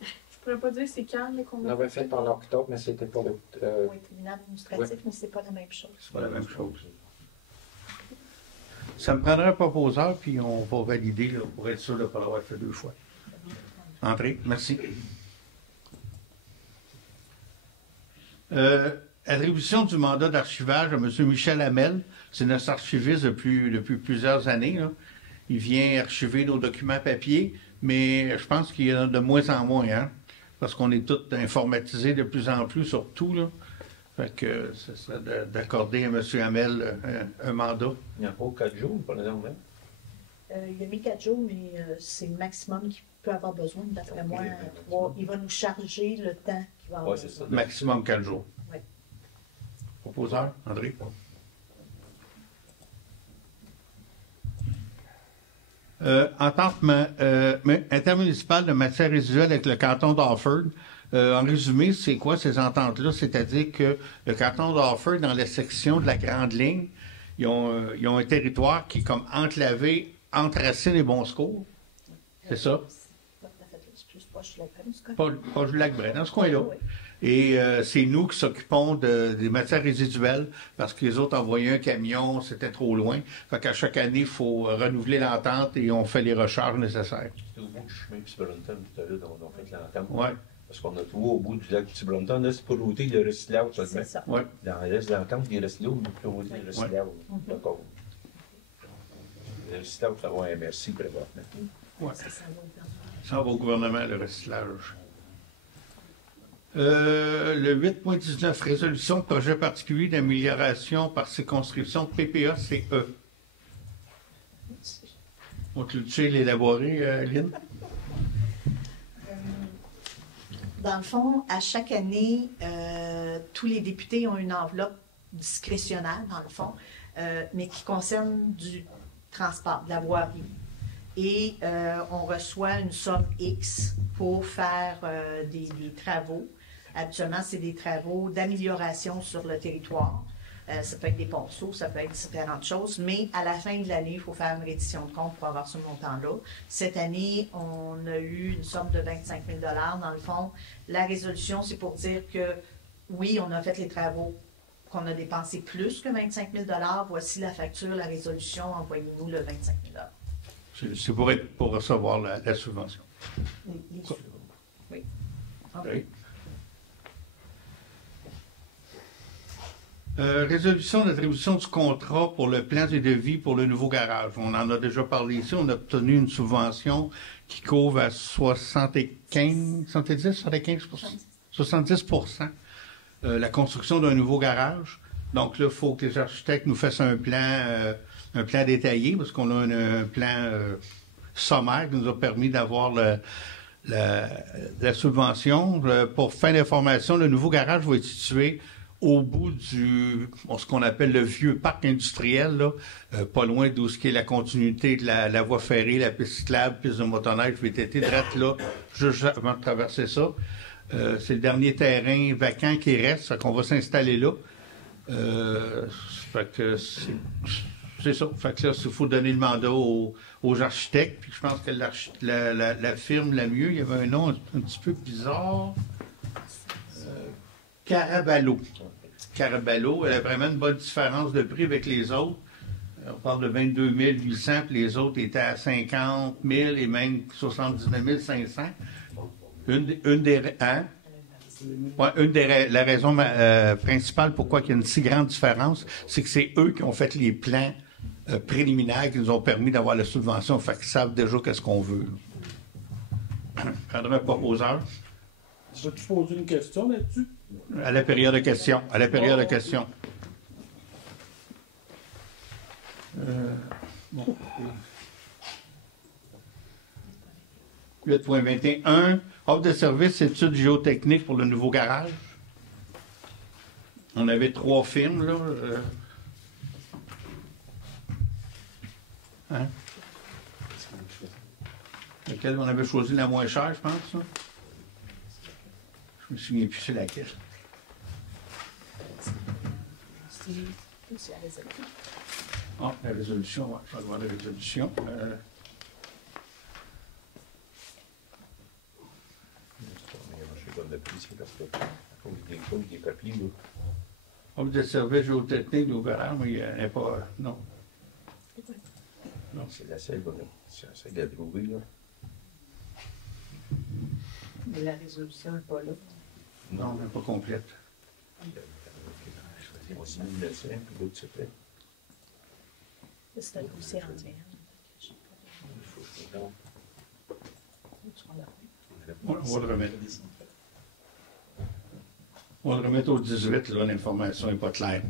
Je ne pourrais pas dire c'est quand qu'on a avait fait en octobre, mais c'était pour le. Oui, tribunal administratif, mais c'est pas la même chose. C'est pas la même chose. Ça me prendrait un proposeur, puis on va valider là, pour être sûr de ne pas l'avoir fait deux fois. Entrez, merci. Attribution du mandat d'archivage à M. Michel Hamel. C'est notre archiviste depuis plusieurs années. Là. Il vient archiver nos documents papier, mais je pense qu'il y en a de moins en moins, hein, parce qu'on est tous informatisés de plus en plus sur tout. Là. Fait que c'est ça, d'accorder à M. Hamel un mandat. Il n'y a pas 4 jours, par exemple. Il a mis 4 jours, mais c'est le maximum qu'il peut avoir besoin. D'après moi, il va nous charger le temps qu'il va avoir besoin. Ça. Maximum 4 jours. Oui. Proposeur, André. Entente intermunicipale de matière résiduelle avec le canton d'Offord. En résumé, c'est quoi ces ententes-là? C'est-à-dire que le canton d'Offord, dans la section de la Grande Ligne, ils ont un territoire qui est comme enclavé entre Racine et Bon-Secours. C'est ça? Pas du Lac-Bré, dans ce coin-là. Oui. Et c'est nous qui s'occupons des matières résiduelles parce que les autres envoyaient un camion, c'était trop loin. Fait qu'à chaque année, il faut renouveler l'entente et on fait les recharges nécessaires. C'était au bout du chemin Petit-Brunton, tout à l'heure, dont on fait l'entente. Oui. Parce qu'on a trouvé au bout du lac Petit-Brunton, là, c'est pour router le recyclage seulement. C'est ça. Oui. Dans le reste de l'entente, il reste là, mais pour router le recyclage. D'accord. Le recyclage, ça va à MRC présentement. Oui. Ça va au gouvernement, le recyclage. Le 8.19, résolution de projet particulier d'amélioration par circonscription PPA-CE. On te le l'élaborer, Lynn? Dans le fond, à chaque année, tous les députés ont une enveloppe discrétionnaire, dans le fond, mais qui concerne du transport, de la voirie. Et on reçoit une somme X pour faire des travaux. Habituellement, c'est des travaux d'amélioration sur le territoire. Ça peut être des ponceaux, ça peut être différentes choses, mais à la fin de l'année, il faut faire une reddition de compte pour avoir ce montant-là. Cette année, on a eu une somme de 25 000 $. Dans le fond, la résolution, c'est pour dire que oui, on a fait les travaux, qu'on a dépensé plus que 25 000 $. Voici la facture, la résolution, envoyez-nous le 25 000 $. C'est pour recevoir la subvention. Oui. Okay. Résolution d'attribution du contrat pour le plan de devis pour le nouveau garage. On en a déjà parlé ici. On a obtenu une subvention qui couvre à 70% la construction d'un nouveau garage. Donc là, il faut que les architectes nous fassent un plan détaillé parce qu'on a un plan sommaire qui nous a permis d'avoir la subvention. Pour fin d'information, le nouveau garage va être situé au bout ce qu'on appelle le vieux parc industriel, là, pas loin d'où ce qui est la continuité de la voie ferrée, la piste cyclable, piste de motoneige, VTT, direct là, juste avant de traverser ça. C'est le dernier terrain vacant qui reste, fait qu'on va s'installer là. Fait que c'est ça. Fait que là, il faut donner le mandat aux architectes, puis je pense que la firme la mieux, il y avait un nom un petit peu bizarre. Caraballo. Caraballo, elle a vraiment une bonne différence de prix avec les autres. On parle de 22 800, puis les autres étaient à 50 000 et même 79 500. Une des... Hein? Ouais, la raison principale pourquoi il y a une si grande différence, c'est que c'est eux qui ont fait les plans préliminaires qui nous ont permis d'avoir la subvention. Fait qu'ils savent déjà qu'est-ce qu'on veut. Prendrai un proposeur. Je vais te poser une question là-dessus. À la période de questions. À la période de questions. Bon. 8.21. Offre de service, études géotechniques pour le nouveau garage. On avait 3 firmes, là. Hein? Laquelle on avait choisi la moins chère, je pense. Ça? Je me souviens plus c'est laquelle. Ah, la résolution, ouais. Je vais voir la résolution. Offre de service géotechnique, nouveau garage, mais il n'y en a pas. Non. Non, c'est la seule, c'est celle de trouver, là. Mais la résolution n'est pas là. Non, elle n'est pas complète. Moi, c'est 1900, puis l'autre, c'était. C'est un dossier entier. On va le remettre. On va le remettre au 18, là, l'information n'est pas claire.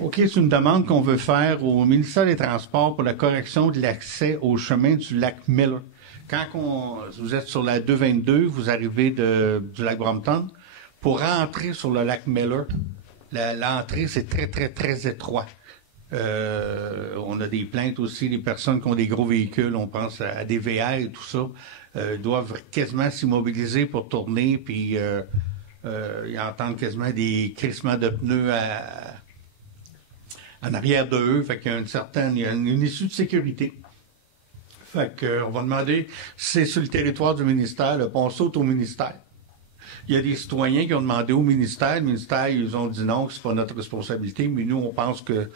OK, c'est une demande qu'on veut faire au ministère des Transports pour la correction de l'accès au chemin du lac Miller. Quand vous êtes sur la 222, vous arrivez du lac Brompton, pour rentrer sur le lac Miller, l'entrée, c'est très, très, très étroit. On a des plaintes aussi, des personnes qui ont des gros véhicules, on pense à des VR et tout ça, doivent quasiment s'immobiliser pour tourner, puis ils entendent quasiment des crissements de pneus en arrière de eux, fait qu'il y a il y a une issue de sécurité. Fait qu'on va demander si c'est sur le territoire du ministère, là, on saute au ministère. Il y a des citoyens qui ont demandé au ministère, le ministère, ils ont dit non, que c'est pas notre responsabilité, mais nous, on pense que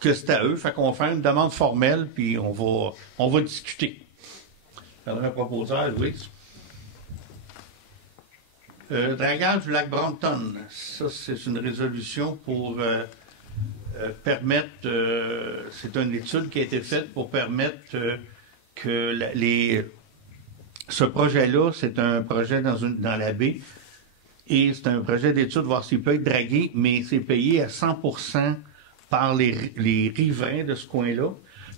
c'est à eux. Fait qu'on va faire une demande formelle, puis on va discuter. Alors, un proposeur, Louise. Dragage du lac Brompton. Ça, c'est une résolution pour permettre, c'est une étude qui a été faite pour permettre que ce projet-là, c'est un projet dans la baie, et c'est un projet d'étude, voir s'il peut être dragué, mais c'est payé à 100% par les riverains de ce coin-là.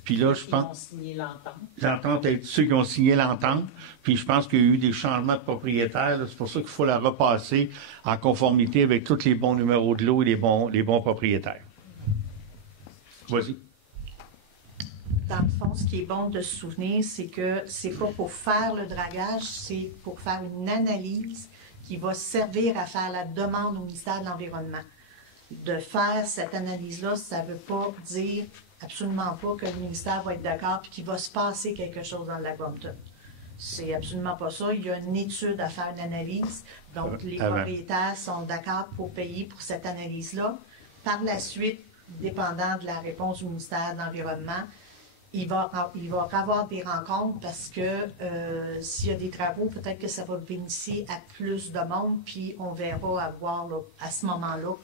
Puis là, je pense. Ils ont signé l'entente. L'entente est ceux qui ont signé l'entente. Puis je pense qu'il y a eu des changements de propriétaires. C'est pour ça qu'il faut la repasser en conformité avec tous les bons numéros de l'eau et les bons propriétaires. Vas-y. Dans le fond, ce qui est bon de se souvenir, c'est que c'est pas pour faire le dragage, c'est pour faire une analyse qui va servir à faire la demande au ministère de l'Environnement. De faire cette analyse-là, ça ne veut pas dire absolument pas que le ministère va être d'accord et qu'il va se passer quelque chose dans le lac Brompton. C'est absolument pas ça. Il y a une étude à faire, une analyse. Donc, les propriétaires sont d'accord pour payer pour cette analyse-là. Par la suite, dépendant de la réponse du ministère de l'Environnement, il va avoir des rencontres parce que s'il y a des travaux, peut-être que ça va bénéficier à plus de monde, puis on verra à ce moment-là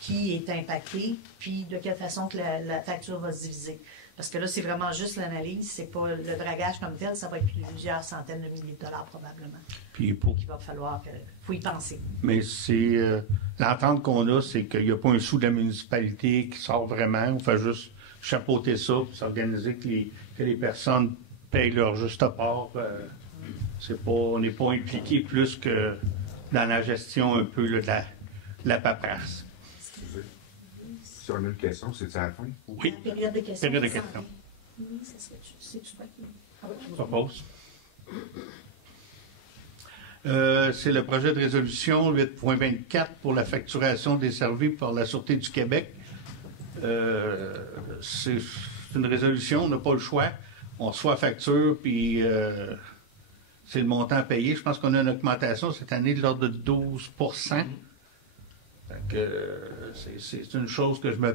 qui est impacté, puis de quelle façon que la facture va se diviser. Parce que là, c'est vraiment juste l'analyse, c'est pas le dragage comme tel, ça va être plusieurs centaines de milliers de dollars probablement. Puis il va falloir faut y penser. Mais c'est l'entente qu'on a, c'est qu'il n'y a pas un sou de la municipalité qui sort vraiment, on fait juste chapeauter ça, puis s'organiser que les personnes payent leur juste part. On n'est pas impliqué plus que dans la gestion un peu là, de la paperasse. Excusez. Si on a une question, c'est à la fin? Oui. La période de questions. Période de questions. Oui, c'est toi qui... Je propose. C'est le projet de résolution 8.24 pour la facturation desservie par la Sûreté du Québec. C'est une résolution, on n'a pas le choix. On reçoit la facture, puis c'est le montant à payer. Je pense qu'on a une augmentation cette année de l'ordre de 12%. C'est une chose que je me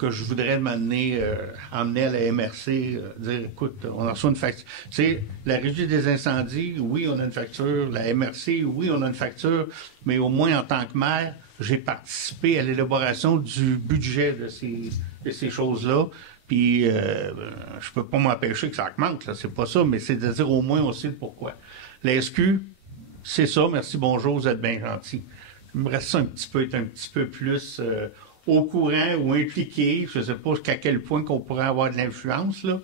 que je voudrais emmener à la MRC, dire, écoute, on a reçu une facture. C'est la Régie des incendies, oui, on a une facture. La MRC, oui, on a une facture. Mais au moins, en tant que maire, j'ai participé à l'élaboration du budget de ces choses-là. Puis, je peux pas m'empêcher que ça augmente, là, c'est pas ça, mais c'est de dire au moins on sait le pourquoi. La SQ, c'est ça, merci, bonjour, vous êtes bien gentil. Il me reste ça être un petit peu plus au courant ou impliqué. Je ne sais pas jusqu'à quel point qu'on pourrait avoir de l'influence, là.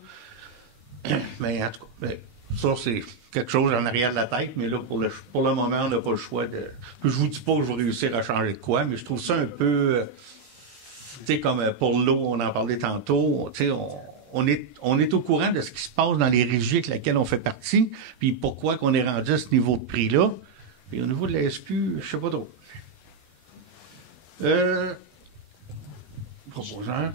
Mais en tout cas, ça, c'est quelque chose en arrière de la tête, mais là, pour le moment, on n'a pas le choix de... Je vous dis pas que je vais réussir à changer de quoi, mais je trouve ça un peu... tu sais, comme pour l'eau, on en parlait tantôt, tu sais, on est au courant de ce qui se passe dans les régies avec lesquelles on fait partie, puis pourquoi qu'on est rendu à ce niveau de prix-là. Puis au niveau de la SQ, je ne sais pas trop. Proposant.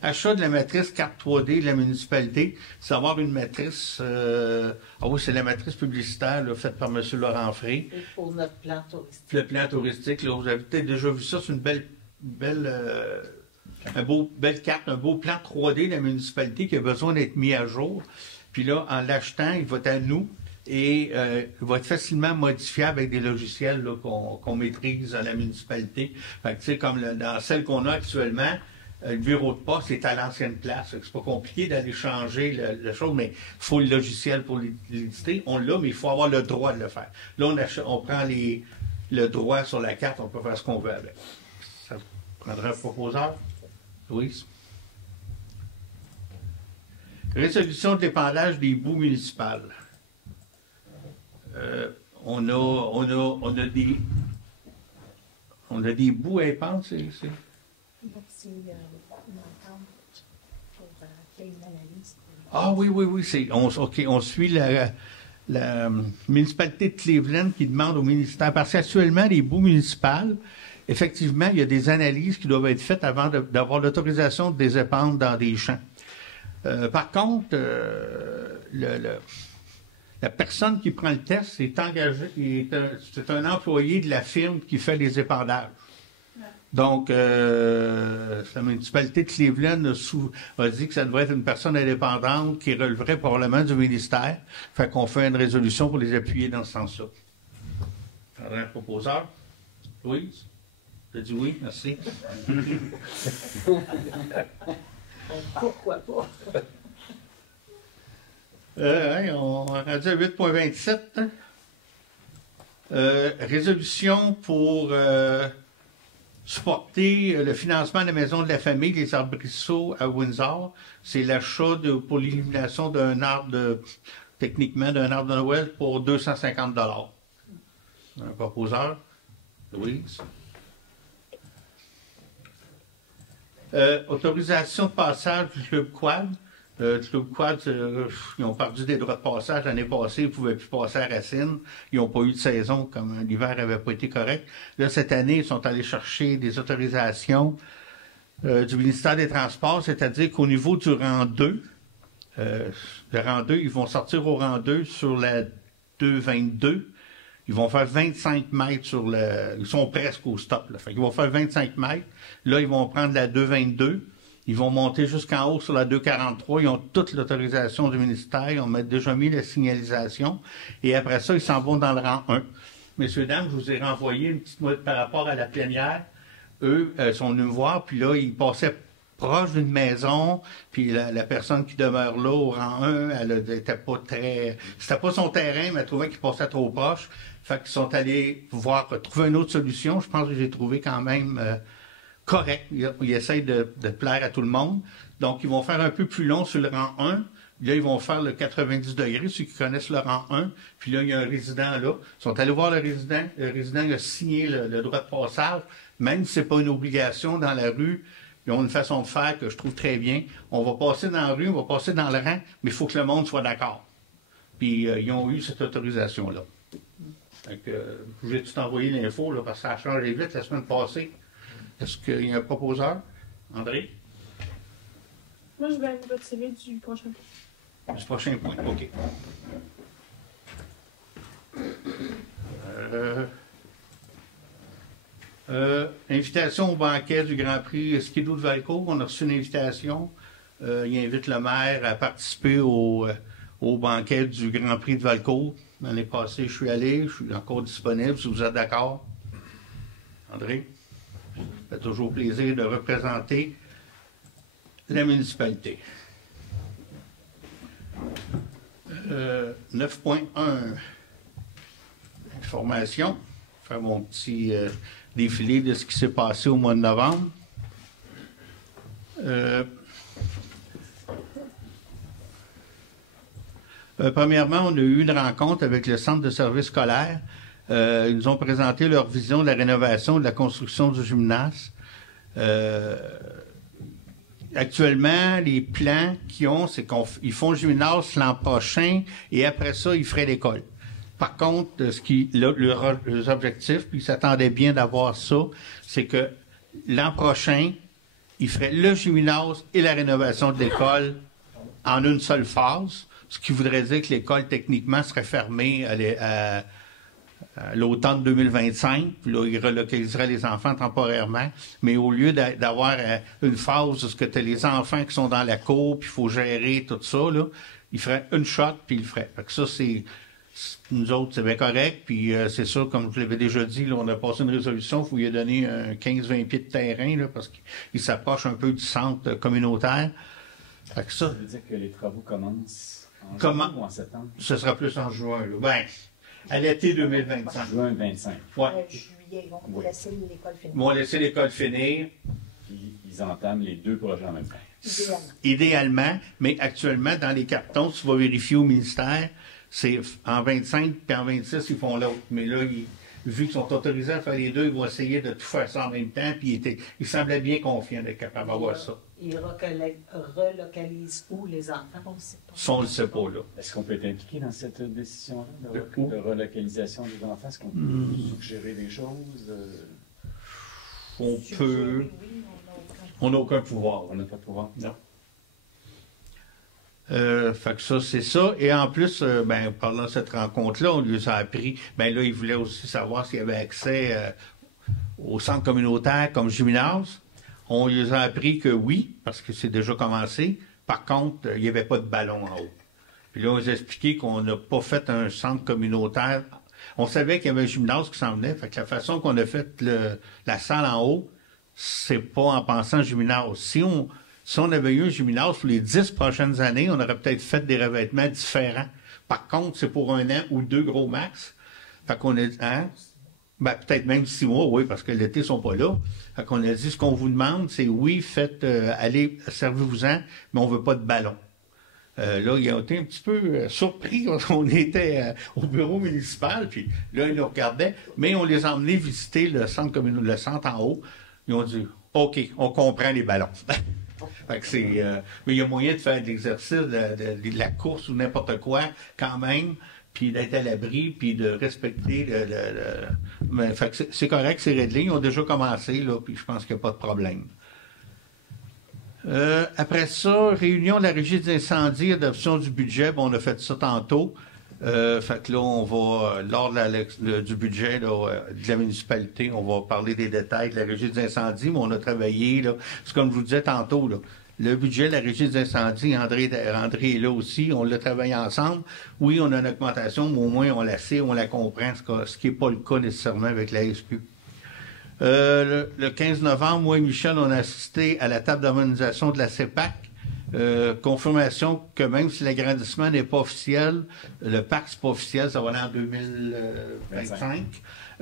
Achat de la matrice carte 3D de la municipalité, c'est avoir une matrice, ah oui, c'est la matrice publicitaire là, faite par M. Laurent Frey. Pour notre plan touristique. Le plan touristique, là, vous avez peut-être déjà vu ça, c'est une belle carte, un beau plan 3D de la municipalité qui a besoin d'être mis à jour. Puis là, en l'achetant, il va être à nous et il va être facilement modifiable avec des logiciels là, qu'on maîtrise à la municipalité. Fait que, tu sais, comme dans celle qu'on a actuellement, le bureau de poste est à l'ancienne place. C'est pas compliqué d'aller changer la chose, mais il faut le logiciel pour l'éditer. On l'a, mais il faut avoir le droit de le faire. Là, on prend le droit sur la carte, on peut faire ce qu'on veut avec. Ça prendrait un proposeur? Louise? Résolution de l'épandage des boues municipales. On a des boues à épandre, c'est... Ah oui, on suit la municipalité de Cleveland qui demande au ministère, parce qu'actuellement, les boues municipales, effectivement, il y a des analyses qui doivent être faites avant d'avoir l'autorisation de les épandre dans des champs. Par contre, la personne qui prend le test est engagée, c'est un employé de la firme qui fait les épandages. Donc, la municipalité de Cleveland a dit que ça devrait être une personne indépendante qui releverait probablement du ministère. Fait qu'on fait une résolution pour les appuyer dans ce sens-là. Un proposeur? Louise? Tu as dit oui? Merci. Pourquoi pas? On a rendu à 8.27. Hein? Résolution pour... supporter le financement de la maison de la famille, les arbrisseaux à Windsor. C'est l'achat pour l'élimination d'un arbre techniquement d'un arbre de Noël pour 250 $. Un proposeur? Louise? Autorisation de passage du Club Quad. Le Club Quad, ils ont perdu des droits de passage. L'année passée, ils ne pouvaient plus passer à Racine. Ils n'ont pas eu de saison, comme l'hiver n'avait pas été correct. Là, cette année, ils sont allés chercher des autorisations du ministère des Transports, c'est-à-dire qu'au niveau du rang 2, le rang 2, ils vont sortir au rang 2 sur la 222. Ils vont faire 25 mètres sur ils sont presque au stop. Là. Fait qu'ils vont faire 25 mètres. Là, ils vont prendre la 222. Ils vont monter jusqu'en haut sur la 243. Ils ont toute l'autorisation du ministère. Ils ont déjà mis la signalisation. Et après ça, ils s'en vont dans le rang 1. Messieurs, dames, je vous ai renvoyé une petite note par rapport à la plénière. Eux sont venus me voir, puis là, ils passaient proche d'une maison, puis la personne qui demeure là au rang 1, elle était pas très... C'était pas son terrain, mais elle trouvait qu'il passait trop proche. Fait qu'ils sont allés trouver une autre solution. Je pense que j'ai trouvé quand même... correct. Ils essayent de plaire à tout le monde. Donc, ils vont faire un peu plus long sur le rang 1. Là, ils vont faire le 90 degrés, ceux qui connaissent le rang 1. Puis là, il y a un résident là. Ils sont allés voir le résident. Le résident il a signé le droit de passage. Même si ce n'est pas une obligation dans la rue, ils ont une façon de faire que je trouve très bien. On va passer dans la rue, on va passer dans le rang, mais il faut que le monde soit d'accord. Puis, ils ont eu cette autorisation-là. Donc, je vais tout envoyer l'info, là, parce que ça a changé vite la semaine passée. Est-ce qu'il y a un proposeur? André? Moi, je vais aller votre CV du prochain point. Du prochain point, OK. Invitation au banquet du Grand Prix Skidoo de Valcourt. On a reçu une invitation. Il invite le maire à participer au banquet du Grand Prix de Valcourt. L'année passée, je suis allé. Je suis encore disponible si vous êtes d'accord. André? Ça fait toujours plaisir de représenter la municipalité. 9.1. Information. Je vais faire mon petit défilé de ce qui s'est passé au mois de novembre. Premièrement, on a eu une rencontre avec le Centre de services scolaires. Ils nous ont présenté leur vision de la rénovation et de la construction du gymnase. Actuellement, les plans qu'ils ont, c'est qu'ils font le gymnase l'an prochain et après ça, ils feraient l'école. Par contre, leurs objectifs, puis ils s'attendaient bien d'avoir ça, c'est que l'an prochain, ils feraient le gymnase et la rénovation de l'école en une seule phase, ce qui voudrait dire que l'école, techniquement, serait fermée à l'automne 2025, puis là, il relocaliserait les enfants temporairement, mais au lieu d'avoir une phase où tu as les enfants qui sont dans la cour, puis il faut gérer tout ça, là, il ferait une shot, puis il le ferait. Fait que ça, nous autres, c'est bien correct, puis c'est sûr, comme je l'avais déjà dit, là, on a passé une résolution, il faut lui donner 15-20 pieds de terrain, là, parce qu'il s'approche un peu du centre communautaire. Fait que ça veut dire que les travaux commencent en juin ou en septembre? Ce sera plus en juin, là. Ben, à l'été 2025. Juin 2025. Ouais. Juillet, ils vont laisser l'école finir. Ils vont laisser l'école finir. Puis ils entament les deux projets en même temps. Idéalement, mais actuellement, dans les cartons, tu vas vérifier au ministère, c'est en 25 puis en 26, ils font l'autre. Mais là, vu qu'ils sont autorisés à faire les deux, ils vont essayer de tout faire ça en même temps, puis ils semblaient bien confiants d'être capables d'avoir ça. Ils relocalisent où les enfants? On ne sait pas. Ça, on ne le sait pas, là. Est-ce qu'on peut être impliqué dans cette décision-là de relocalisation des enfants? Est-ce qu'on peut suggérer des choses? On peut. On n'a aucun pouvoir. On n'a pas de pouvoir? Non. Fait que ça, c'est ça. Et en plus, pendant cette rencontre-là, on lui a appris, là, il voulait aussi savoir s'il y avait accès au centre communautaire comme gymnase. On lui a appris que oui, parce que c'est déjà commencé. Par contre, il n'y avait pas de ballon en haut. Puis là, on nous a expliqué qu'on n'a pas fait un centre communautaire. On savait qu'il y avait un gymnase qui s'en venait. Fait que la façon qu'on a fait la salle en haut, c'est pas en pensant gymnase. Si on avait eu un gymnase pour les 10 prochaines années, on aurait peut-être fait des revêtements différents. Par contre, c'est pour 1 an ou 2 gros max. Fait qu'on a dit, peut-être même 6 mois, oui, parce que l'été, ils sont pas là. Fait qu'on a dit, ce qu'on vous demande, c'est oui, faites, allez, servez-vous-en, mais on veut pas de ballon. Là, ils ont été un petit peu surpris quand on était au bureau municipal, puis là, ils nous regardaient, mais on les a emmenés visiter le centre en haut. Ils ont dit, OK, on comprend les ballons. Fait que mais il y a moyen de faire de l'exercice, de la course ou n'importe quoi, quand même, puis d'être à l'abri, puis de respecter mais fait que c'est correct, c'est réglé. Ils ont déjà commencé, là, puis je pense qu'il n'y a pas de problème. Après ça, réunion de la régie des incendies, adoption du budget. On a fait ça tantôt. Fait que là, on va, lors du budget là, de la municipalité, on va parler des détails de la régie des incendies, mais on a travaillé, là, c'est comme je vous disais tantôt, là, le budget de la régie des incendies, André est là aussi, on l'a travaillé ensemble. Oui, on a une augmentation, mais au moins on la sait, on la comprend, ce qui n'est pas le cas nécessairement avec la SQ. Le 15 novembre, moi et Michel, on a assisté à la table d'harmonisation de la CEPAC. Confirmation que même si l'agrandissement n'est pas officiel, le parc c'est pas officiel, ça va aller en 2025.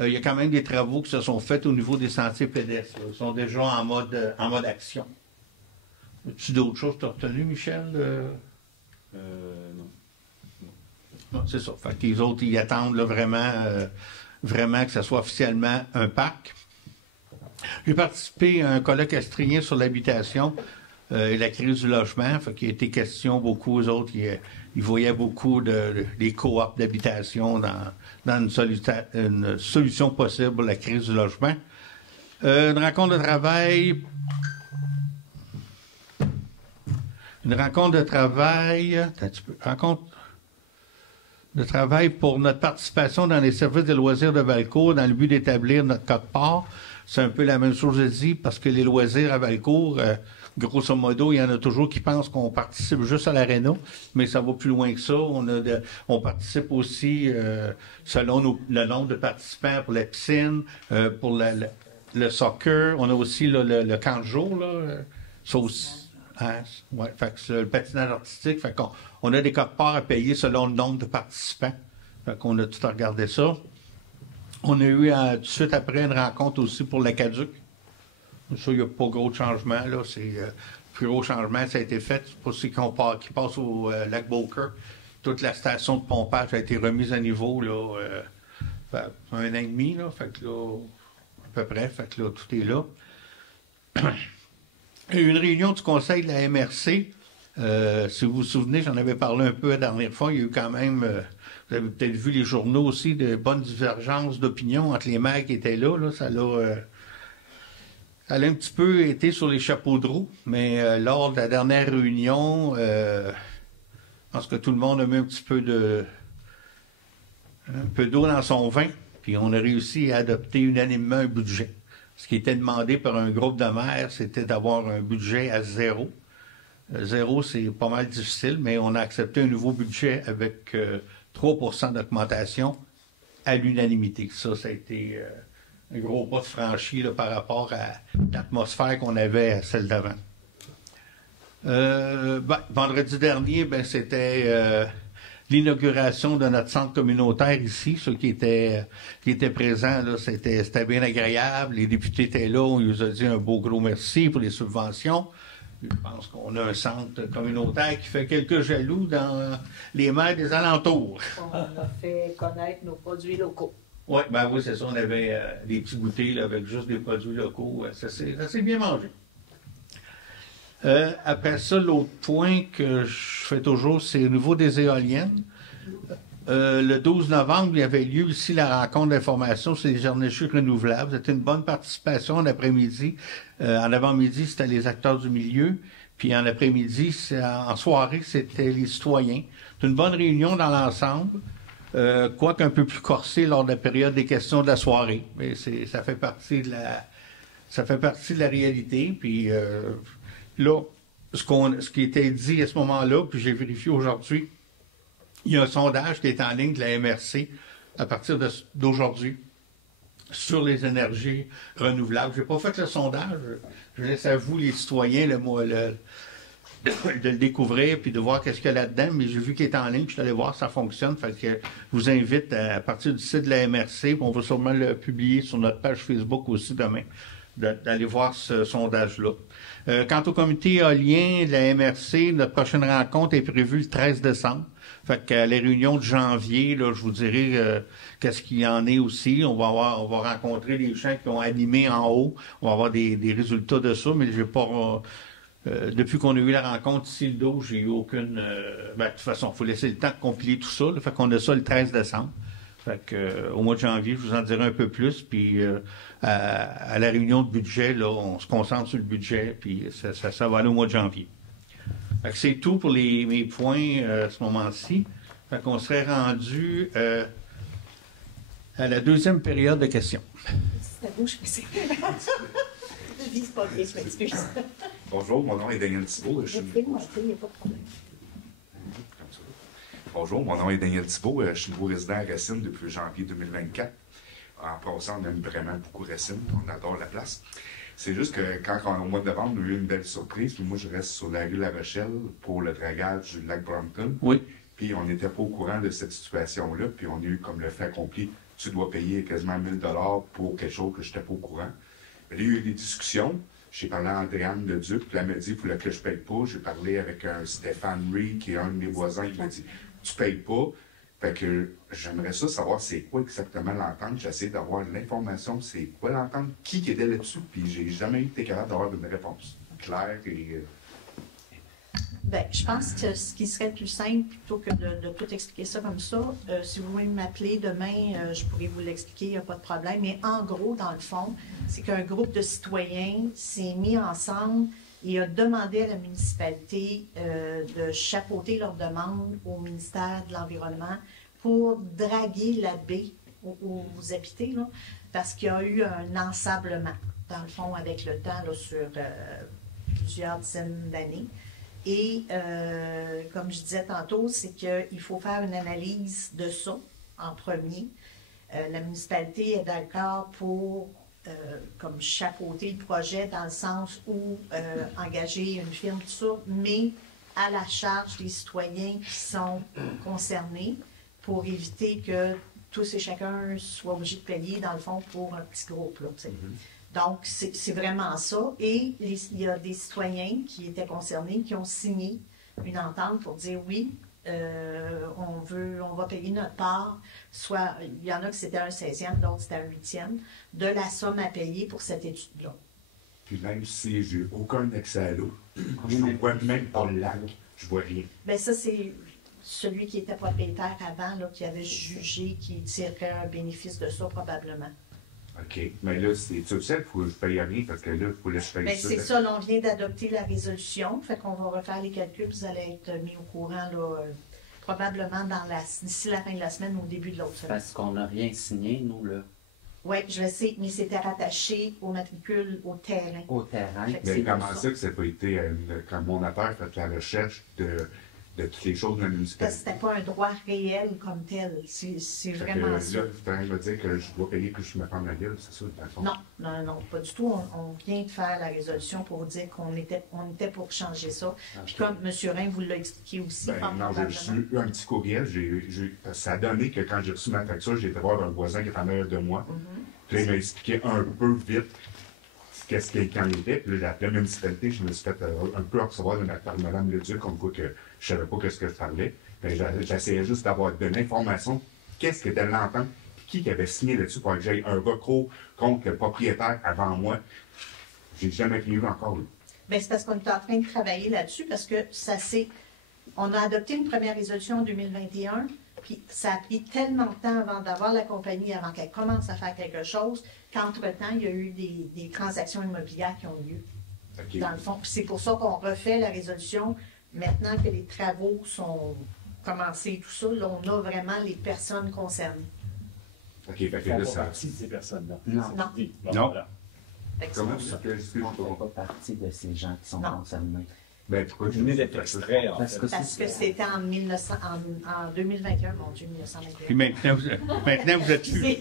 Il y a quand même des travaux qui se sont faits au niveau des sentiers pédestres. Ils sont déjà en mode action. As-tu d'autres choses que tu as retenues, Michel? Non, c'est ça. Fait que les autres, ils attendent là, vraiment que ça soit officiellement un parc. J'ai participé à un colloque astrien sur l'habitation. Et la crise du logement, fait qu'il a été question beaucoup aux autres, ils voyaient beaucoup des coops d'habitation dans une solution possible pour la crise du logement. Une rencontre de travail. Rencontre de travail pour notre participation dans les services de loisirs de Valcourt dans le but d'établir notre code-part. c'est un peu la même chose, je dis, parce que les loisirs à Valcourt, grosso modo, il y en a toujours qui pensent qu'on participe juste à l'aréna, mais ça va plus loin que ça. On participe aussi selon le nombre de participants pour la piscine, pour le soccer. On a aussi le camp de jour, là, ça aussi. Hein, ouais, fait que c'est le patinage artistique. Fait qu'on on a des quotes-parts à payer selon le nombre de participants. Fait qu'on a tout regardé ça. On a eu tout de suite après une rencontre aussi pour l'Aqueduc. Ça, il n'y a pas gros de changement. Là. Le plus gros changement, ça a été fait pour ceux qui passent au lac Beaucourt. Toute la station de pompage a été remise à niveau là, un an et demi. Là, fait que là, à peu près. Fait que là, tout est là. Il y a eu une réunion du conseil de la MRC. Si vous vous souvenez, j'en avais parlé un peu la dernière fois. Il y a eu quand même, vous avez peut-être vu les journaux aussi, de bonnes divergences d'opinion entre les maires qui étaient là. Ça a un petit peu été sur les chapeaux de roue, mais lors de la dernière réunion, je pense que tout le monde a mis un peu d'eau dans son vin, puis on a réussi à adopter unanimement un budget. Ce qui était demandé par un groupe de maires, c'était d'avoir un budget à 0. 0, c'est pas mal difficile, mais on a accepté un nouveau budget avec 3% d'augmentation à l'unanimité. Ça a été un gros pas de franchi là, par rapport à l'atmosphère qu'on avait à celle d'avant. Vendredi dernier, c'était l'inauguration de notre centre communautaire ici. Ceux qui étaient présents, là, c'était bien agréable. Les députés étaient là. On nous a dit un beau gros merci pour les subventions. Je pense qu'on a un centre communautaire qui fait quelques jaloux dans les maires des alentours. On a fait connaître nos produits locaux. Oui, c'est ça. On avait des petits goûters là, avec juste des produits locaux. Ça s'est bien mangé. Après ça, l'autre point que je fais toujours, c'est au niveau des éoliennes. Le 12 novembre, il y avait lieu ici la rencontre d'information sur les énergies renouvelables. C'était une bonne participation en après-midi. En avant-midi, c'était les acteurs du milieu. Puis en après-midi, en soirée, c'était les citoyens. C'est une bonne réunion dans l'ensemble, quoique un peu plus corsée lors de la période des questions de la soirée. Mais ça fait partie de la réalité. Puis là, ce qui était dit à ce moment-là, puis j'ai vérifié aujourd'hui, il y a un sondage qui est en ligne de la MRC à partir d'aujourd'hui sur les énergies renouvelables. Je n'ai pas fait le sondage. Je laisse à vous, les citoyens, de le découvrir puis de voir qu'est-ce qu'il y a là-dedans. Mais j'ai vu qu'il est en ligne, puis je suis allé voir si ça fonctionne. Fait que je vous invite à partir du site de la MRC, puis on va sûrement le publier sur notre page Facebook aussi demain, d'aller voir ce sondage-là. Quant au comité éolien de la MRC, notre prochaine rencontre est prévue le 13 décembre. Fait qu'à les réunions de janvier, là, je vous dirai qu'est-ce qu'il y en est aussi. On va rencontrer les gens qui ont animé en haut. On va avoir des résultats de ça, mais j'ai pas. Depuis qu'on a eu la rencontre ici le 12, j'ai eu aucune. De toute façon, il faut laisser le temps de compiler tout ça. Là, fait qu'on a ça le 13 décembre. Fait que, au mois de janvier, je vous en dirai un peu plus. Puis à la réunion de budget, là, on se concentre sur le budget, puis ça va aller au mois de janvier. Fait que c'est tout pour mes points à ce moment-ci. Fait qu'on serait rendu à la deuxième période de questions. C'était beau, je sais. Je vise pas bien, je m'excuse. Bonjour, mon nom est Daniel Thibault. Je vais le montrer, il n'y a pas de problème. Bonjour, mon nom est Daniel Thibault. Je suis nouveau résident à Racine depuis janvier 2024. En passant, on aime vraiment beaucoup Racine. On adore la place. C'est juste que quand au mois de novembre, on a eu une belle surprise. Puis moi, je reste sur la rue La Rochelle pour le dragage du lac Brompton. Oui. Puis on n'était pas au courant de cette situation-là. Puis on a eu comme le fait accompli. Tu dois payer quasiment 1 000 $ pour quelque chose que je n'étais pas au courant. Il y a eu des discussions. J'ai parlé à Andréane Leduc. Puis elle m'a dit qu'il fallait que je ne paye pas. J'ai parlé avec un Stéphane Rie, qui est un de mes voisins. Il m'a dit tu ne payes pas. Fait que j'aimerais ça savoir c'est quoi exactement l'entente. J'ai essayé d'avoir l'information, c'est quoi l'entente, qui était là-dessus, puis j'ai jamais été capable d'avoir une réponse claire et... Je pense que ce qui serait plus simple, plutôt que de tout expliquer ça comme ça, si vous voulez m'appeler demain, je pourrais vous l'expliquer, il n'y a pas de problème. Mais en gros, dans le fond, c'est qu'un groupe de citoyens s'est mis ensemble et a demandé à la municipalité de chapeauter leur demande au ministère de l'Environnement pour draguer la baie aux habités, là, parce qu'il y a eu un ensablement, dans le fond, avec le temps, là, sur plusieurs dizaines d'années. Et comme je disais tantôt, c'est qu'il faut faire une analyse de ça en premier. La municipalité est d'accord pour comme chapeauter le projet dans le sens où engager une firme, tout ça, mais à la charge des citoyens qui sont concernés pour éviter que tous et chacun soient obligés de payer, dans le fond, pour un petit groupe. Là, donc, c'est vraiment ça. Et il y a des citoyens qui étaient concernés, qui ont signé une entente pour dire oui, on va payer notre part. Soit, il y en a qui c'était un 16e, d'autres c'était un 8e, de la somme à payer pour cette étude-là. Puis même si j'ai aucun accès à l'eau, je ne vois même pas le lac, je vois rien. Bien, ça, c'est celui qui était propriétaire avant, là, qui avait jugé qu'il tirerait un bénéfice de ça, probablement. OK. Mais là, c'est tout ça, il faut que je paye rien parce que là, il faut que je paye bien, ça. C'est ça, là, on vient d'adopter la résolution, fait qu'on va refaire les calculs, vous allez être mis au courant, là, probablement d'ici la fin de la semaine ou au début de l'autre semaine. Parce qu'on n'a rien signé, nous, là. Oui, je le sais, mais c'était rattaché au matricule, au terrain. Au terrain. Mais comment ça que ça n'a pas été, quand mon affaire fait la recherche de toutes les choses de la municipalité? Parce que c'était pas un droit réel comme tel. C'est vraiment ça. Là, tu viens de me dire que je dois payer que je me prends la gueule, c'est ça, dans le fond? Non, pas du tout. On vient de faire la résolution pour vous dire qu'on était pour changer ça. Okay. Puis comme M. Rhin vous l'a expliqué aussi. Non, j'ai reçu un petit courriel. Ça a donné que quand j'ai reçu ma facture, j'ai été voir un voisin qui est en arrière de moi. Puis il m'a expliqué un peu vite qu'est-ce qu'il en était. Puis là, j'ai appelé la municipalité, je me suis fait un peu recevoir par Mme Leduc, comme quoi que je ne savais pas ce que je parlais. J'essayais juste d'avoir de l'information, qu'est-ce que était l'entente, qui avait signé là-dessus pour que j'aille un recours contre le propriétaire avant moi. J'ai jamais rien vu encore. Bien, c'est parce qu'on est en train de travailler là-dessus, parce que on a adopté une première résolution en 2021, puis ça a pris tellement de temps avant d'avoir la compagnie, avant qu'elle commence à faire quelque chose, qu'entre-temps, il y a eu des transactions immobilières qui ont lieu. Okay. Dans le fond. Puis c'est pour ça qu'on refait la résolution. Maintenant que les travaux sont commencés et tout ça, là, on a vraiment les personnes concernées. OK, fait que là, ça... partie de ces personnes-là. Non. Non. Voilà. Comment ça? Je ne fais pas partie de ces gens qui sont concernés. Ben, pourquoi vous venez d'être extrait, en fait? Parce que c'était en 2021, mon Dieu, 1921. Puis maintenant, vous êtes plus.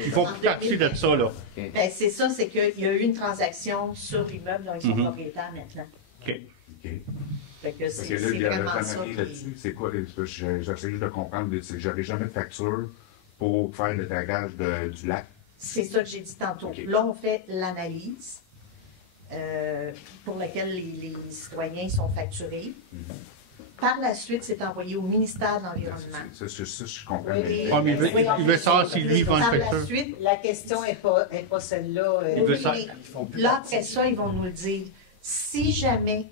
Ils font plus partie de ça, là. Ben, c'est ça, c'est qu'il y a eu une transaction sur l'immeuble, donc ils sont propriétaires maintenant. OK. Fait que c'est vraiment ça. C'est quoi? J'essaie juste de comprendre. J'aurais jamais de facture pour faire le dragage du lac. C'est ça que j'ai dit tantôt. Okay. Là, on fait l'analyse pour laquelle les citoyens sont facturés. Par la suite, c'est envoyé au ministère de l'Environnement. Ça, je comprends. Oui, il veut savoir si lui va en facture. Par la suite, la question n'est pas celle-là. Là, après ça, ils vont nous le dire. Si jamais,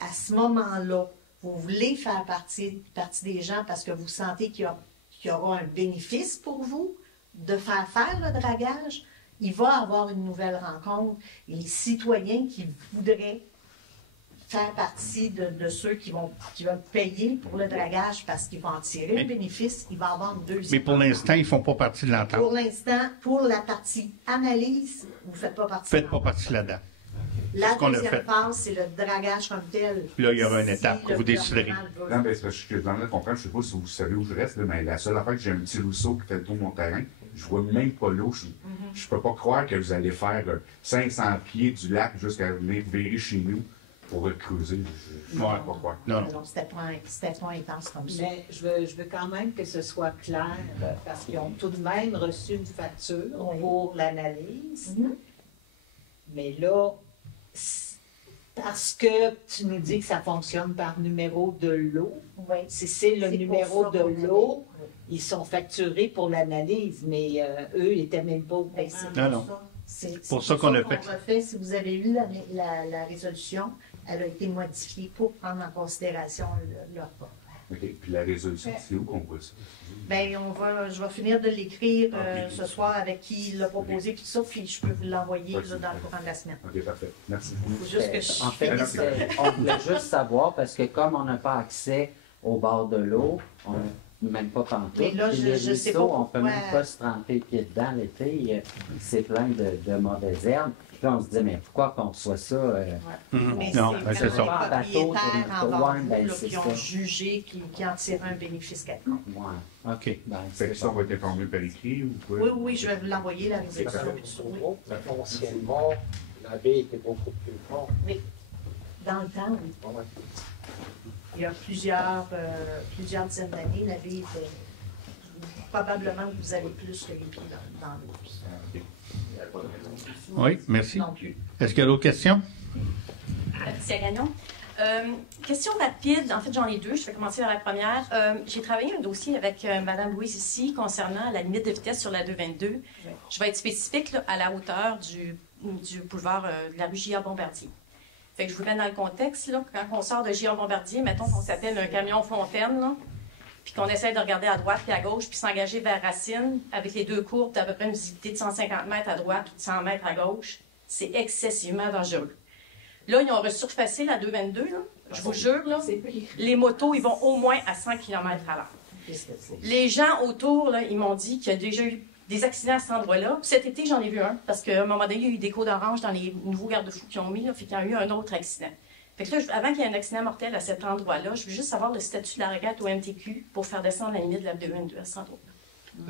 à ce moment-là, vous voulez faire partie des gens parce que vous sentez qu'il y aura un bénéfice pour vous de faire le dragage, il va avoir une nouvelle rencontre. Et les citoyens qui voudraient faire partie de ceux qui vont payer pour le dragage parce qu'ils vont en tirer le bénéfice, il va avoir une deuxième. Mais pour l'instant, ils ne font pas partie de l'entente. Pour l'instant, pour la partie analyse, vous ne faites pas partie. Faites pas partie là-dedans. La deuxième phase, c'est le dragage comme tel. Puis là, il y aura une étape que vous déciderez. Non, mais c'est parce que dans le comprendre, je ne sais pas si vous savez où je reste, mais la seule affaire que j'ai un petit ruisseau qui fait le tour de mon terrain, je ne vois même pas l'eau. Je ne peux pas croire que vous allez faire 500 pieds du lac jusqu'à venir virer chez nous pour creuser. Je ne peux pas croire. Non, c'était pas intense comme ça. Mais je veux quand même que ce soit clair, parce qu'ils ont tout de même reçu une facture pour l'analyse. Mais là, parce que tu nous dis que ça fonctionne par numéro de lot, si c'est le numéro de lot, ils sont facturés pour l'analyse, mais eux, ils n'étaient même pas au courant. Non. C'est pour ça qu'on a fait. Si vous avez lu la résolution, elle a été modifiée pour prendre en considération leur part. OK. Puis la résolution, c'est où qu'on voit ça? Bien, je vais finir de l'écrire ce soir avec qui l'a proposé, puis tout ça, puis je peux vous l'envoyer dans le courant de la semaine. OK, parfait. Merci. Juste que en fait, on voulait juste savoir, parce que comme on n'a pas accès au bord de l'eau, Même pas pantoute. Mais là, Puis je les sais ruisseaux, pas on peut pourquoi. même pas se tremper les pieds dedans l'été. C'est plein de mauvaises herbes. Puis on se dit, mais pourquoi qu'on reçoit ça? Mais Non, c'est c'est ça. vraiment les propriétaires en bas ben, là, c'est qui ont ça. jugé, qui en tirent un bénéfice quelconque. Ouais. OK. Ben, Fait que ça va être informé par écrit ou quoi? Oui, oui, je vais vous l'envoyer, la résolution. Oui. Anciennement, la baie était beaucoup plus grande. Mais dans le temps, oui. Ouais. Il y a plusieurs dizaines d'années, la vie était. Probablement que vous avez plus que les pieds dans l'eau. Oui, merci. Non plus. Est-ce qu'il y a d'autres questions? Patricia Gagnon. Question rapide, en fait j'en ai deux, je vais commencer par la première. J'ai travaillé un dossier avec Mme Louise ici concernant la limite de vitesse sur la 222. Je vais être spécifique là, à la hauteur du boulevard de la rue J.A. Bombardier. Fait que je vous mets dans le contexte, là, quand on sort de J.A. Bombardier, mettons qu'on s'appelle un camion Fontaine, là, puis qu'on essaie de regarder à droite puis à gauche, puis s'engager vers Racine, avec les deux courbes d'à peu près une visibilité de 150 mètres à droite ou de 100 mètres à gauche, c'est excessivement dangereux. Là, ils ont resurfacé la 222, là. Je vous jure, là, les motos, ils vont au moins à 100 km à l'heure. Les gens autour, là, ils m'ont dit qu'il y a déjà eu des accidents à cet endroit-là. Puis cet été, j'en ai vu un, parce qu'à un moment donné, il y a eu des codes orange dans les nouveaux garde-fous qu'ils ont mis, là, fait qu'il y a eu un autre accident. Fait que là, avant qu'il y ait un accident mortel à cet endroit-là, je veux juste savoir le statut de la requête au MTQ pour faire descendre la limite de la 222 à cet endroit-là.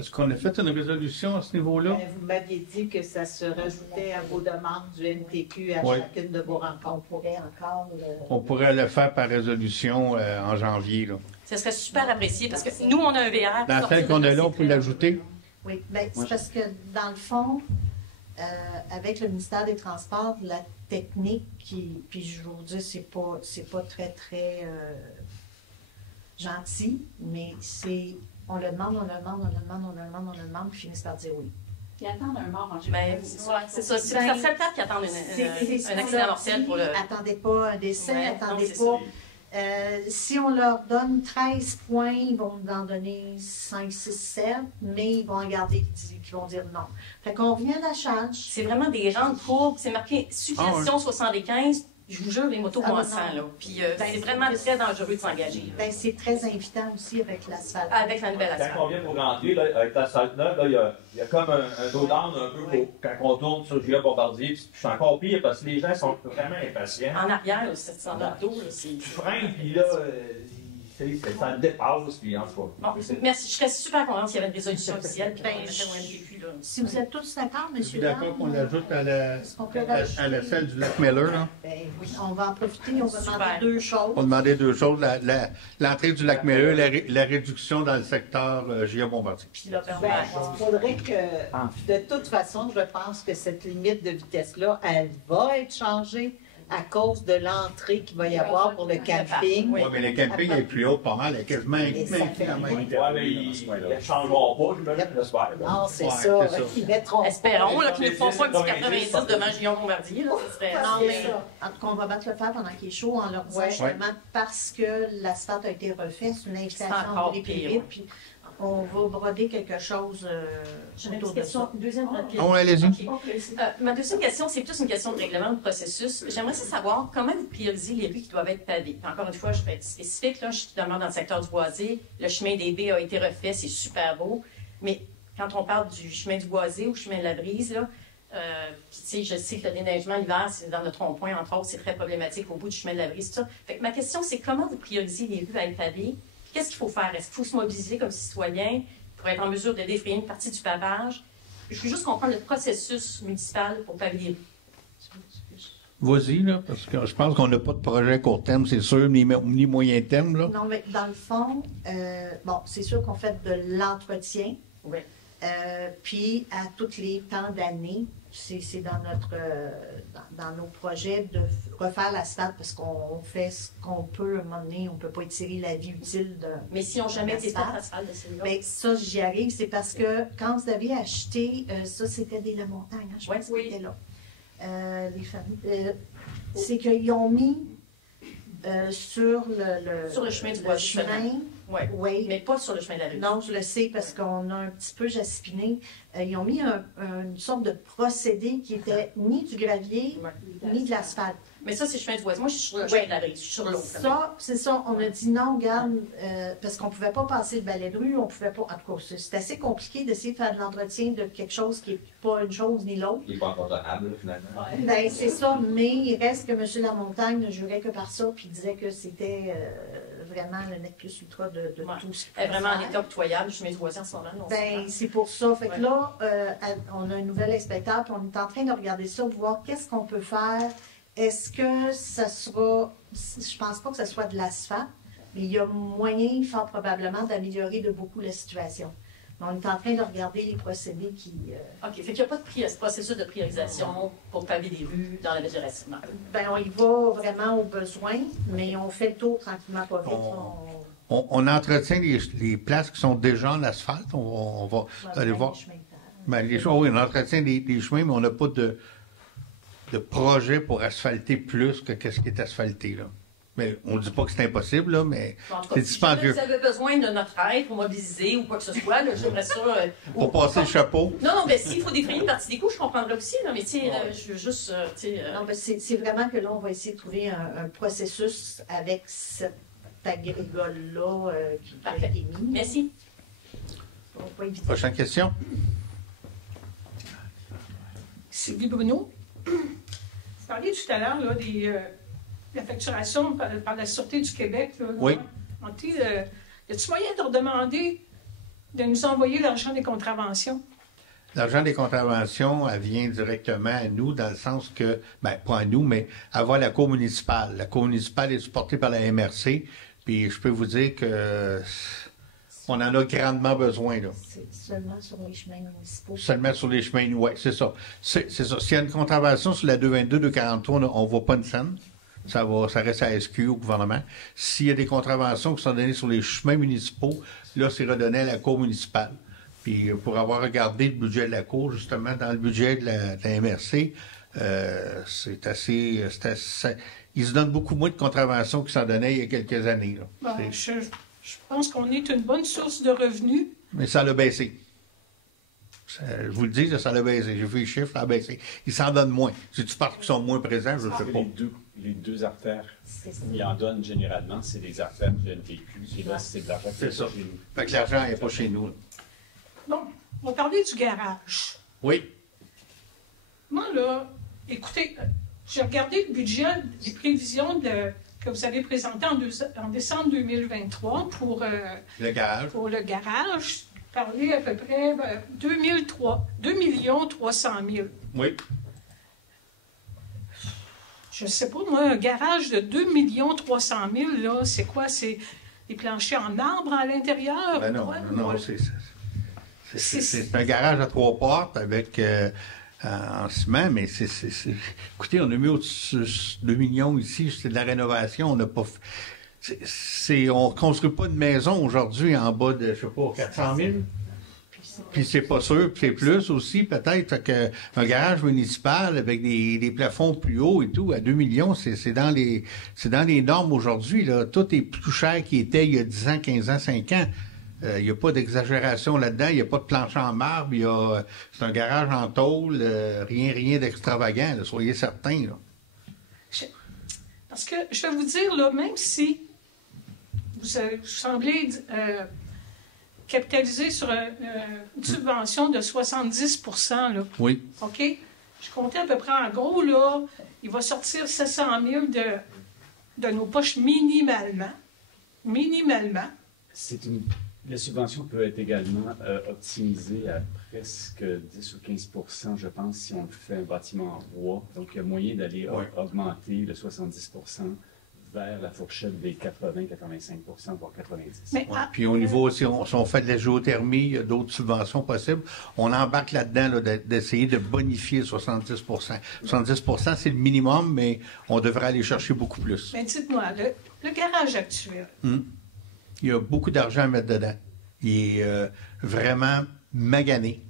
Est-ce qu'on a fait une résolution à ce niveau-là? Ben, vous m'aviez dit que ça se rajoutait à vos demandes du MTQ à Oui. chacune de vos rencontres. On pourrait encore. On pourrait le faire par résolution en janvier. Là. Ce serait super apprécié, parce que nous, on a un VR. Dans celle qu'on a là, on peut l'ajouter? Oui, bien, c'est parce que dans le fond, avec le ministère des Transports, la technique puis je vous dis, c'est pas très, très gentil, mais on le demande, puis ils finissent par dire oui. Ils attendent un mort en général. C'est ça. C'est la seule table qui attend un accident mortel pour le. Attendez pas un décès, Ouais, attendez non, pas. Si on leur donne 13 points, ils vont nous en donner 5, 6, 7, mais ils vont en garder qui vont dire non. Fait qu'on revient à la charge. C'est vraiment des grandes courbes. C'est marqué suggestion 75. Je vous jure, les motos vont en sang, là. Puis c'est vraiment très dangereux de s'engager. Ben, c'est très invitant aussi avec l'asphalte. Avec la nouvelle asphalte. Quand on vient pour rentrer, là, avec l'asphalte neuve, là, il y a comme un dos down un peu quand on tourne sur J.A. Bombardier. Puis c'est encore pire parce que les gens sont vraiment impatients. En arrière, c'est dans le dos. Tu freines, puis là, ça le dépasse, puis en tout cas. Bon, merci. Je serais super contente s'il y avait une résolution officielle. Puis Si vous êtes tous d'accord, M. Je suis d'accord qu'on l'ajoute à la celle du lac Miller. Là. Ben, oui, on va en profiter, on va demander deux choses. On demandait deux choses, l'entrée du lac Miller, la réduction dans le secteur J.A. Bombardier. Puis là, Ben, il faudrait que, de toute façon, je pense que cette limite de vitesse-là, elle va être changée à cause de l'entrée qu'il va y avoir pour le camping. Oui, mais le camping est plus haut, pas mal, il est quasiment 1 km. Oui, mais ils ne changeront pas, j'espère. Non, c'est ça. Ils mettront. Espérons qu'ils ne font pas un petit 90 devant J.A. Bombardier. Là, ce serait... Non, mais en tout cas, on va battre le fer pendant qu'il est chaud en leur disant justement parce que l'asphalte a été refait, c'est une invitation à rouler plus vite. Puis on va broder quelque chose autour de ça. Deuxième rapide. Oh, allez-y. Ma deuxième question, c'est plus une question de règlement de processus. J'aimerais savoir comment vous priorisez les rues qui doivent être pavées. Puis encore une fois, je vais être spécifique. Là, je suis demeure dans le secteur du Boisé. Le chemin des baies a été refait, c'est super beau. Mais quand on parle du chemin du Boisé ou chemin de la Brise, là, je sais que le déneigement l'hiver, c'est dans notre rond-point, entre autres, c'est très problématique au bout du chemin de la Brise. Tout ça. Fait que ma question, c'est comment vous priorisez les rues à être pavées? Qu'est-ce qu'il faut faire? Est-ce qu'il faut se mobiliser comme citoyen pour être en mesure de défrayer une partie du pavage? Je veux juste comprendre le processus municipal pour paver les rues. Vas-y, là, parce que je pense qu'on n'a pas de projet à court terme, c'est sûr, ni moyen terme. Là. Non, mais dans le fond, bon, c'est sûr qu'on fait de l'entretien. Oui. Puis, à tous les temps d'année, c'est dans nos projets de refaire l'asphalte parce qu'on fait ce qu'on peut à un moment donné. On ne peut pas étirer la vie utile de. Mais si on n'a jamais été fait l'asphalte de celui-là? Bien, ça, j'y arrive. C'est parce que quand vous avez acheté, ça, c'était des La Montagne. Hein, je pense que c'était là. Les familles. C'est qu'ils ont mis sur le chemin du bois. Oui, mais pas sur le chemin de la rue. Non, je le sais parce qu'on a un petit peu jaspiné. Ils ont mis une sorte de procédé qui était ni du gravier, ni de l'asphalte. Mais ça, c'est chemin du Bois. Moi, je suis sur le chemin de la rive, je suis sur l'autre. Ça, c'est ça. On a dit non, regarde, parce qu'on ne pouvait pas passer le balai de rue, on pouvait pas. En tout cas, c'est assez compliqué d'essayer de faire de l'entretien de quelque chose qui n'est pas une chose ni l'autre. Il n'est pas abandonnable, finalement. Ben, c'est ça, mais il reste que M. Lamontagne ne jurait que par ça, puis il disait que c'était vraiment le nec plus ultra de tout ce Elle est vraiment en état pitoyable, je mets du voisin en ce moment. Ben, c'est pour ça. Fait que là, on a un nouvel inspecteur, puis on est en train de regarder ça pour voir qu'est-ce qu'on peut faire. Est-ce que ça sera. Je pense pas que ce soit de l'asphalte, mais il y a moyen, fort probablement, d'améliorer de beaucoup la situation. Mais on est en train de regarder les procédés qui. OK. Fait qu'il n'y a pas de processus de priorisation pour paver les rues dans la mesure estimable. Ben, on y va vraiment aux besoins, mais on fait le tour tranquillement, pas vite. On entretient les places qui sont déjà en asphalte. On va aller voir. Ben, oui, on entretient les chemins, mais on n'a pas de projet pour asphalter plus que ce qui est asphalté, là. Mais on ne dit pas que c'est impossible, là, mais c'est dispendieux. Si vous avez besoin de notre aide pour mobiliser ou quoi que ce soit, j'aimerais ça... pour passer le chapeau. Non, mais s'il faut défrayer une partie des coûts, je comprendrais aussi, là, mais je veux juste... Non, mais c'est vraiment que là, on va essayer de trouver un processus avec cette agrégole-là qui a été mis. Merci. Prochaine question. Sylvie Bruno. Vous parliez tout à l'heure de la facturation par la Sûreté du Québec. Là, oui. Y a-t-il moyen de redemander de nous envoyer l'argent des contraventions? L'argent des contraventions, elle vient directement à nous, dans le sens que, ben, pas à nous, mais à voir la Cour municipale. La Cour municipale est supportée par la MRC, puis je peux vous dire que on en a grandement besoin, là. C'est seulement sur les chemins municipaux. Seulement sur les chemins, oui, c'est ça. C'est ça. S'il y a une contravention sur la 222, 243, on ne voit pas une scène. Ça reste à SQ, au gouvernement. S'il y a des contraventions qui sont données sur les chemins municipaux, là, c'est redonné à la Cour municipale. Puis, pour avoir regardé le budget de la Cour, justement, dans le budget de la MRC, c'est assez... Ils se donnent beaucoup moins de contraventions qu'ils s'en donnaient il y a quelques années, là. Ben, je pense qu'on est une bonne source de revenus. Mais ça l'a baissé. Je vous le dis, ça l'a baissé. J'ai vu les chiffres, ça a baissé. Ils s'en donnent moins. C'est-tu parce qu'ils sont moins présents? Je ne sais pas. Les deux artères qui en donnent généralement, c'est des artères du NTQ. Et là, c'est de l'argent qui est ça. Chez nous. Fait que l'argent n'est pas chez nous. Bon, on va parler du garage. Oui. Moi, là, écoutez, j'ai regardé le budget, les prévisions que vous avez présentées en décembre 2023 pour le garage. Pour le garage. Parler à peu près 2 300 000. Oui. Je ne sais pas, moi, un garage de 2 300 000, là, c'est quoi? C'est des planchers en marbre à l'intérieur? Ben non, c'est un garage à 3 portes avec en ciment, mais écoutez, on a mis au-dessus 2 millions ici, c'est de la rénovation, on n'a pas... on ne construit pas de maison aujourd'hui en bas de, je sais pas, 400 000. Puis c'est pas sûr, puis c'est plus aussi peut-être qu'un garage municipal avec des plafonds plus hauts et tout, à 2 millions, c'est dans les normes aujourd'hui, là. Tout est plus cher qu'il était il y a 10 ans, 15 ans, 5 ans. Il n'y a pas d'exagération là-dedans, il n'y a pas de plancher en marbre, c'est un garage en tôle, rien d'extravagant, là, soyez certains, là. Parce que je vais vous dire, là, même si vous semblez capitaliser sur une subvention de 70 %, là. Oui. OK? Je comptais à peu près, en gros, là, il va sortir 700 000 de nos poches minimalement. Minimalement. La subvention peut être également optimisée à presque 10 ou 15 % je pense, si on fait un bâtiment en bois. Donc, il y a moyen d'aller augmenter le 70 % vers la fourchette des 80-85 %, voire 90 %. Puis au niveau, si on fait de la géothermie, il y a d'autres subventions possibles. On embarque là-dedans là, d'essayer de bonifier 70 %. 70 % c'est le minimum, mais on devrait aller chercher beaucoup plus. Mais dites-moi, le garage actuel, il y a beaucoup d'argent à mettre dedans. Il est vraiment magané.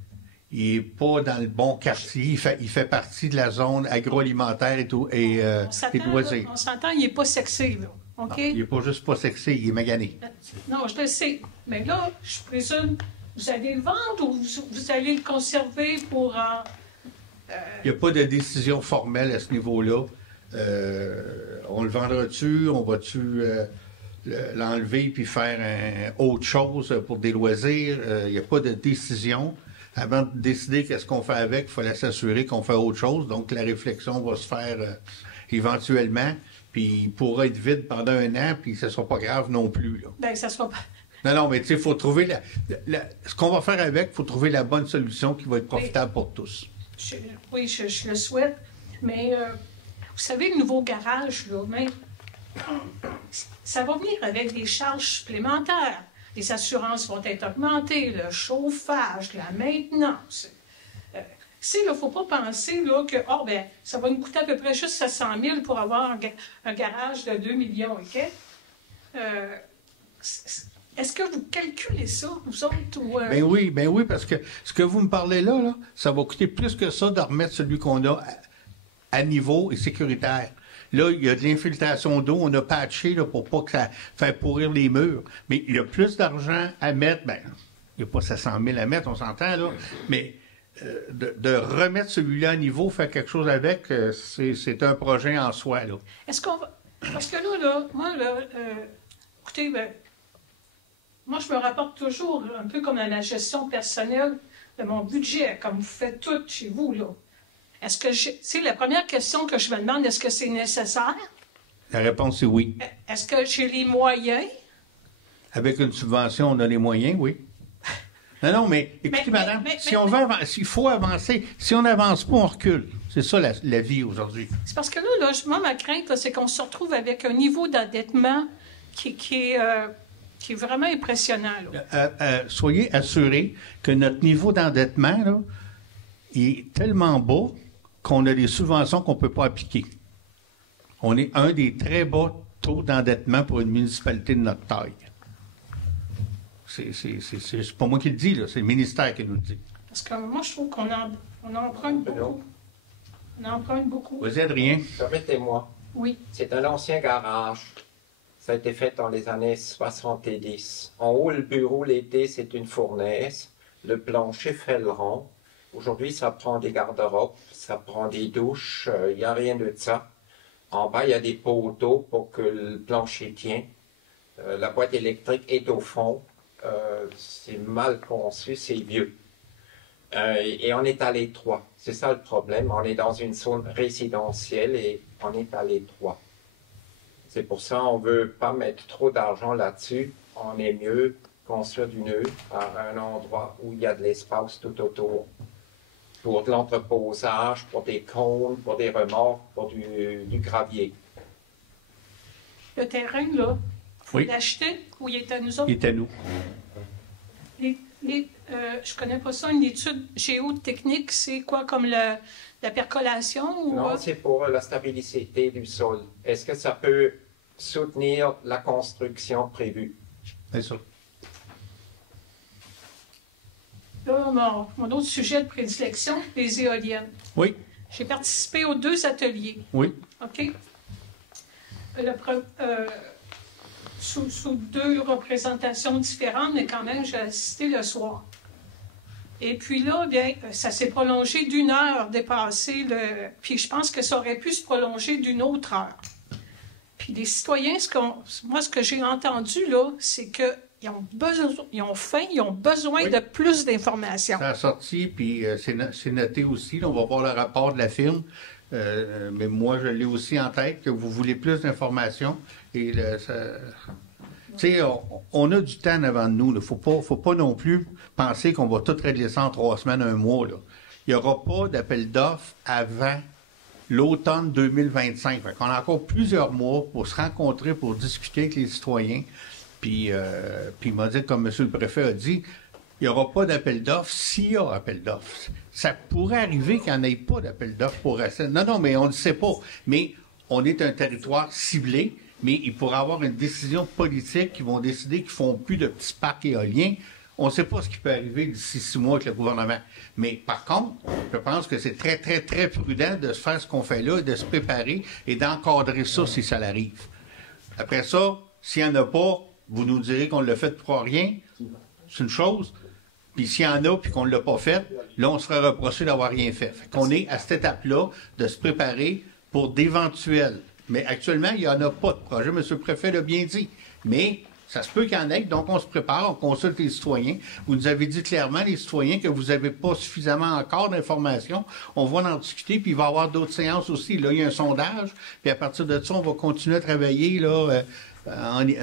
Il n'est pas dans le bon quartier. Il fait partie de la zone agroalimentaire et tout, et loisirs. On s'entend, il n'est pas sexy, là. OK? Non, il n'est pas juste pas sexy, il est magané. Non, je le sais. Mais là, je présume, vous allez le vendre ou vous allez le conserver pour... Il n'y a pas de décision formelle à ce niveau-là. On le vendra-tu? On va-tu l'enlever puis faire autre chose pour des loisirs? Il n'y a pas de décision. Avant de décider qu'est-ce qu'on fait avec, il fallait s'assurer qu'on fait autre chose. Donc, la réflexion va se faire éventuellement. Puis, il pourra être vide pendant 1 an, puis ce ne sera pas grave non plus. Là. Bien, ça sera pas... Non, mais tu sais, il faut trouver ce qu'on va faire avec, il faut trouver la bonne solution qui va être profitable pour tous. Oui, je le souhaite. Mais, vous savez, le nouveau garage, là, même, ça va venir avec des charges supplémentaires. Les assurances vont être augmentées, le chauffage, la maintenance. Il ne faut pas penser là, que ça va nous coûter à peu près juste 700 000 pour avoir un garage de 2 millions et quelques. Est-ce que vous calculez ça, vous autres? Ou, Ben oui, parce que ce que vous me parlez là, ça va coûter plus que ça de remettre celui qu'on a à niveau et sécuritaire. Là, il y a de l'infiltration d'eau, on a patché là, pour pas que ça fasse pourrir les murs. Mais il y a plus d'argent à mettre. Ben, il n'y a pas 700 000 à mettre, on s'entend, là. Mais de remettre celui-là à niveau, faire quelque chose avec, c'est un projet en soi, là. Est-ce qu'on va... Parce que là, moi, écoutez, moi, je me rapporte toujours un peu comme à la gestion personnelle de mon budget, comme vous faites tout chez vous, là. Est-ce que c'est la première question que je me demande, est-ce que c'est nécessaire? La réponse est oui. Est-ce que j'ai les moyens? Avec une subvention, on a les moyens, oui. Non, mais écoutez, madame, s'il faut avancer, si on n'avance pas, on recule. C'est ça la vie aujourd'hui. C'est parce que là moi, ma crainte, là, c'est qu'on se retrouve avec un niveau d'endettement qui est vraiment impressionnant. Soyez assurés que notre niveau d'endettement là, est tellement bas qu'on a des subventions qu'on ne peut pas appliquer. On est un des très bas taux d'endettement pour une municipalité de notre taille. C'est pas moi qui le dis, là, c'est le ministère qui nous le dit. Parce que moi, je trouve qu'on emprunte beaucoup. On emprunte beaucoup. Vas-y, Adrien. Permettez-moi. Oui. C'est un ancien garage. Ça a été fait dans les années 70. En haut, le bureau, l'été, c'est une fournaise. Le plancher fait le rond. Aujourd'hui, ça prend des garde-robes, ça prend des douches, il n'y a rien de ça. En bas, il y a des poteaux pour que le plancher tienne. La boîte électrique est au fond. C'est mal conçu, c'est vieux. Et on est à l'étroit. C'est ça le problème. On est dans une zone résidentielle et on est à l'étroit. C'est pour ça qu'on ne veut pas mettre trop d'argent là-dessus. On est mieux construire du nœud à un endroit où il y a de l'espace tout autour. Pour de l'entreposage, pour des cônes, pour des remorques, pour du gravier. Le terrain, là, vous oui. l'achetez ou il est à nous autres? Il est à nous. Je ne connais pas ça, une étude géotechnique, c'est quoi, comme la percolation? Ou... Non, c'est pour la stabilité du sol. Est-ce que ça peut soutenir la construction prévue? C'est ça. Là, mon autre sujet de prédilection, les éoliennes. Oui. J'ai participé aux 2 ateliers. Oui. OK? Sous 2 représentations différentes, mais quand même, j'ai assisté le soir. Et puis là, bien, ça s'est prolongé d'1 heure dépassé Puis je pense que ça aurait pu se prolonger d'1 autre heure. Puis les citoyens, ce que j'ai entendu, là, c'est qu'ils ont faim, ils ont besoin oui. de plus d'informations. Ça a sorti, puis c'est noté aussi. Là, on va voir le rapport de la firme. Mais moi, je l'ai aussi en tête, que vous voulez plus d'informations. Et tu sais, on a du temps devant nous. Il ne faut pas non plus penser qu'on va tout régler ça en 3 semaines, 1 mois. Là. Il n'y aura pas d'appel d'offres avant l'automne 2025. On a encore plusieurs mois pour se rencontrer, pour discuter avec les citoyens. Puis il m'a dit, comme M. le préfet a dit, il n'y aura pas d'appel d'offres s'il y a appel d'offres. Ça pourrait arriver qu'il n'y en ait pas d'appel d'offres pour assez. Non, mais on ne le sait pas. Mais on est un territoire ciblé, mais il pourrait y avoir une décision politique qui vont décider qu'ils ne font plus de petits parcs éoliens. On ne sait pas ce qui peut arriver d'ici 6 mois avec le gouvernement. Mais par contre, je pense que c'est très, très, très prudent de se faire ce qu'on fait là, de se préparer et d'encadrer ça si ça l'arrive. Après ça, s'il n'y en a pas, vous nous direz qu'on l'a fait pour rien. C'est une chose. Puis s'il y en a puis qu'on ne l'a pas fait, là, on sera reproché d'avoir rien fait. Fait qu'on est à cette étape-là de se préparer pour d'éventuels. Mais actuellement, il n'y en a pas de projet. M. le préfet l'a bien dit. Mais ça se peut qu'il y en ait. Donc, on se prépare, on consulte les citoyens. Vous nous avez dit clairement, les citoyens, que vous n'avez pas suffisamment encore d'informations. On va en discuter, puis il va y avoir d'autres séances aussi. Là, il y a un sondage. Puis à partir de ça, on va continuer à travailler là,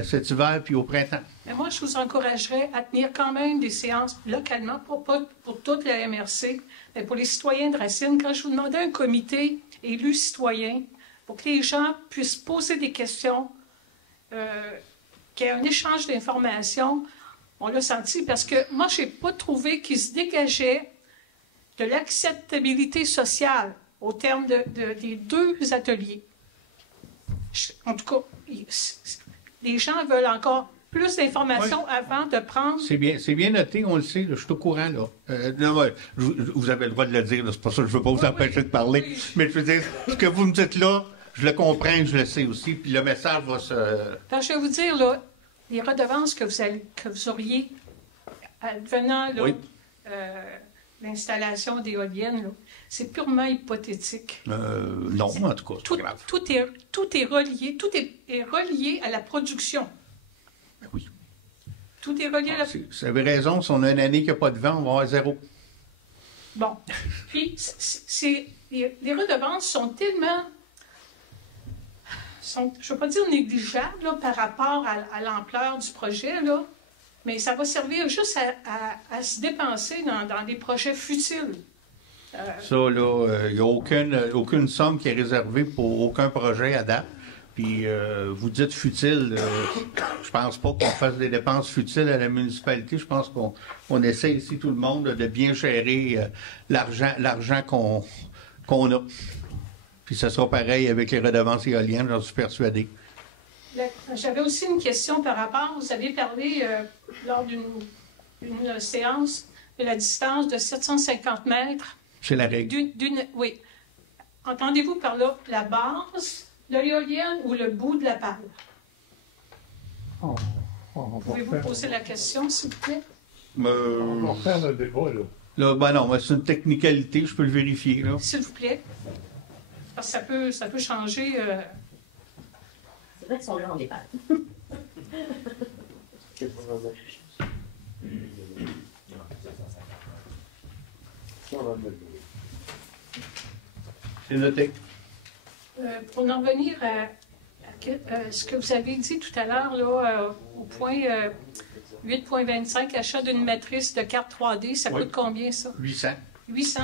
cet hiver puis au printemps. Mais moi, je vous encouragerais à tenir quand même des séances localement, pas pour toute la MRC, mais pour les citoyens de Racine. Quand je vous demandais un comité élu citoyen, pour que les gens puissent poser des questions, qu'il y ait un échange d'informations, on l'a senti, parce que moi, je n'ai pas trouvé qu'il se dégageait de l'acceptabilité sociale au terme des deux ateliers. En tout cas, les gens veulent encore plus d'informations avant de prendre... C'est bien noté, on le sait, là, je suis au courant. Là. Non, vous avez le droit de le dire, c'est pas ça que je ne veux pas vous empêcher de parler. Oui. Mais je veux dire, ce que vous me dites là, je le comprends, je le sais aussi, puis le message va se... Alors, je vais vous dire, là, les redevances que vous auriez advenant oui. L'installation d'éoliennes, c'est purement hypothétique. Non, en tout cas, c'est pas grave. Tout est relié à la production. Ben oui. Tout est relié à la... Vous avez raison, si on a une année qui n'a pas de vent, on va avoir 0. Bon. Puis, les redevances sont tellement... je ne veux pas dire négligeables là, par rapport à l'ampleur du projet, là, mais ça va servir juste à se dépenser dans des projets futiles. Ça, là, il n'y a aucune somme qui est réservée pour aucun projet à date. Puis, vous dites futile, je pense pas qu'on fasse des dépenses futiles à la municipalité. Je pense qu'on essaie ici, tout le monde, de bien gérer l'argent qu'on a. Puis, ça sera pareil avec les redevances éoliennes, j'en suis persuadé. J'avais aussi une question par rapport, vous avez parlé lors d'une séance de la distance de 750 mètres. C'est la règle. Oui. Entendez-vous par là la base de l'éolienne ou le bout de la pale? Pouvez-vous poser la question, s'il vous plaît? On va faire le débat, là. Là, ben non, c'est une technicalité, je peux le vérifier, là. S'il vous plaît. Parce que ça peut changer... C'est vrai qu'ils sont là en départ. C'est noté. Pour en revenir à ce que vous avez dit tout à l'heure, là, au point 8.25, achat d'une matrice de carte 3D, ça coûte combien, ça? 800. 800.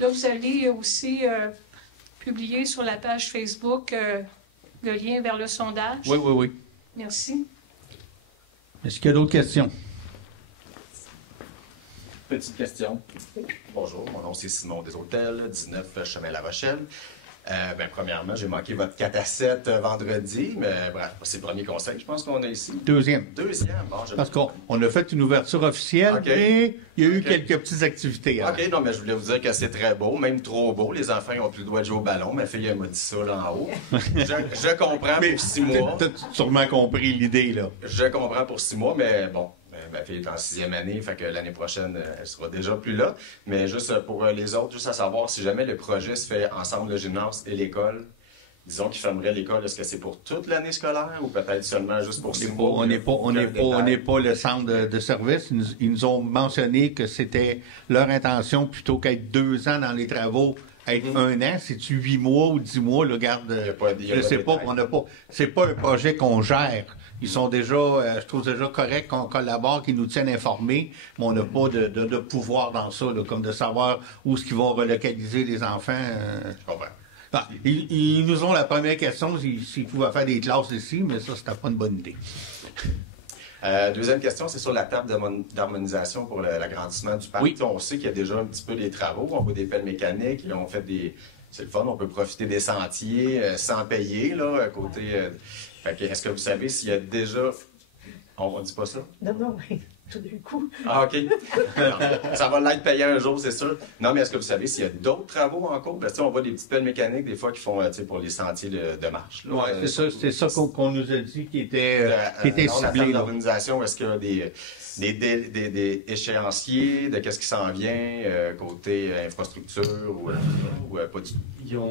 Là, vous allez aussi publier sur la page Facebook le lien vers le sondage. Oui, oui, oui. Merci. Est-ce qu'il y a d'autres questions? Petite question. Bonjour, mon nom c'est Simon des Hôtels, 19 Chemin La Rochelle. Premièrement, j'ai manqué votre 4 à 7 vendredi, mais bref, c'est le premier conseil, je pense qu'on a ici. Deuxième. Bon, parce qu'on a fait une ouverture officielle et il y a eu quelques petites activités. OK, non, mais je voulais vous dire que c'est très beau, même trop beau. Les enfants n'ont plus le droit de jouer au ballon. Ma fille, elle m'a dit ça là en haut. Je comprends pour 6 mois. Tu as sûrement compris l'idée, là. Je comprends pour 6 mois, mais bon. Ma fille est en 6e année, fait que l'année prochaine, elle sera déjà plus là. Mais juste pour les autres, juste à savoir, si jamais le projet se fait ensemble, le gymnase et l'école, disons qu'ils fermeraient l'école, est-ce que c'est pour toute l'année scolaire ou peut-être seulement juste pour 6 mois? On n'est pas le centre de service. Ils nous ont mentionné que c'était leur intention, plutôt qu'être 2 ans dans les travaux, être 1 an. C'est-tu 8 mois ou 10 mois? Là, garde, je ne sais pas. C'est pas un projet qu'on gère. Ils sont déjà, je trouve déjà correct qu'on collabore, qu'ils nous tiennent informés, mais on n'a pas de pouvoir dans ça, là, comme de savoir où est-ce qu'ils vont relocaliser les enfants. Je comprends. Ah, ils nous ont la première question, s'ils pouvaient faire des classes ici, mais ça, c'était pas une bonne idée. Deuxième question, c'est sur la table d'harmonisation pour l'agrandissement du parc. Oui. On sait qu'il y a déjà un petit peu des travaux, on voit des pelles mécaniques, ils ont fait des... C'est le fun, on peut profiter des sentiers sans payer, là, à côté... Est-ce que vous savez s'il y a déjà... On ne dit pas ça? Non, tout d'un coup. Ah, OK. Non, ça va l'être payé un jour, c'est sûr. Non, mais est-ce que vous savez s'il y a d'autres travaux en cours? Parce que on voit des petites pelles mécaniques, des fois, qui font pour les sentiers de marche. Oui, c'est ça qu'on nous a dit qui était ciblé. L'organisation, est-ce qu'il y a des échéanciers de qu'est-ce qui s'en vient côté infrastructure ou pas du tout?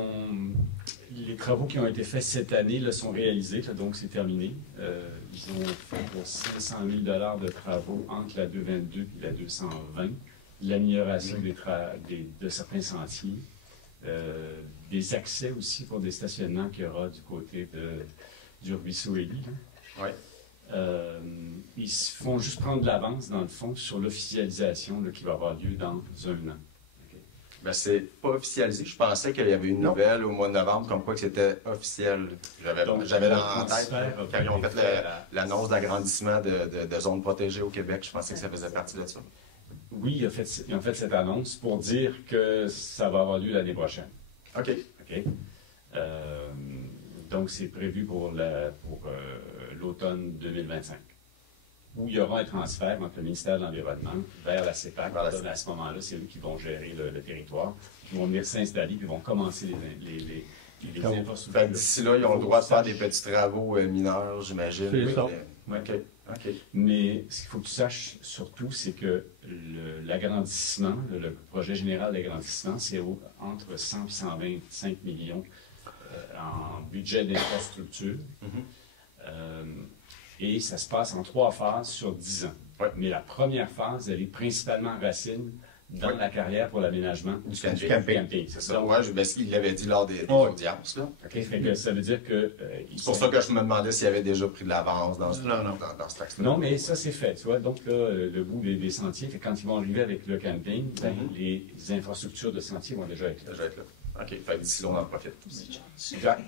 Les travaux qui ont été faits cette année là, sont réalisés, là, donc c'est terminé. Ils ont fait pour 500 000 $ de travaux entre la 222 et la 220, l'amélioration de certains sentiers, des accès aussi pour des stationnements qu'il y aura du côté du ruisseau Élie. Oui. Ils font juste prendre de l'avance, dans le fond, sur l'officialisation qui va avoir lieu dans un an. Ben, c'est pas officialisé. Je pensais qu'il y avait une nouvelle au mois de novembre, comme quoi que c'était officiel. J'avais en tête, quand ils ont fait l'annonce d'agrandissement de zones protégées au Québec, je pensais que ça faisait partie de ça. Oui, ils ont fait cette annonce pour dire que ça va avoir lieu l'année prochaine. OK. Donc, c'est prévu pour l'automne 2025. Où il y aura un transfert entre le ministère de l'Environnement vers la CEPAC. À ce moment-là, c'est eux qui vont gérer le territoire. Ils vont venir s'installer et vont commencer les infrastructures. D'ici là, ils ont le droit de faire des petits travaux mineurs, j'imagine. C'est ça. Oui. OK. Mais ce qu'il faut que tu saches surtout, c'est que l'agrandissement, le projet général d'agrandissement, c'est entre 100 et 125 millions en budget d'infrastructure. Et ça se passe en 3 phases sur 10 ans. Ouais. Mais la première phase, elle est principalement racine dans la carrière pour l'aménagement du camping. C'est ça. Oui, il l'avait dit lors des audiences. Là. Okay. Fait que ça veut dire que... c'est pour ça que je me demandais s'il avait déjà pris de l'avance dans ce texte-là. Non, mais ça, c'est fait. Tu vois? Donc, là, le bout des sentiers, quand ils vont arriver avec le camping, les infrastructures de sentiers vont déjà être là. OK. Fait d'ici là, on en profite aussi. Exact.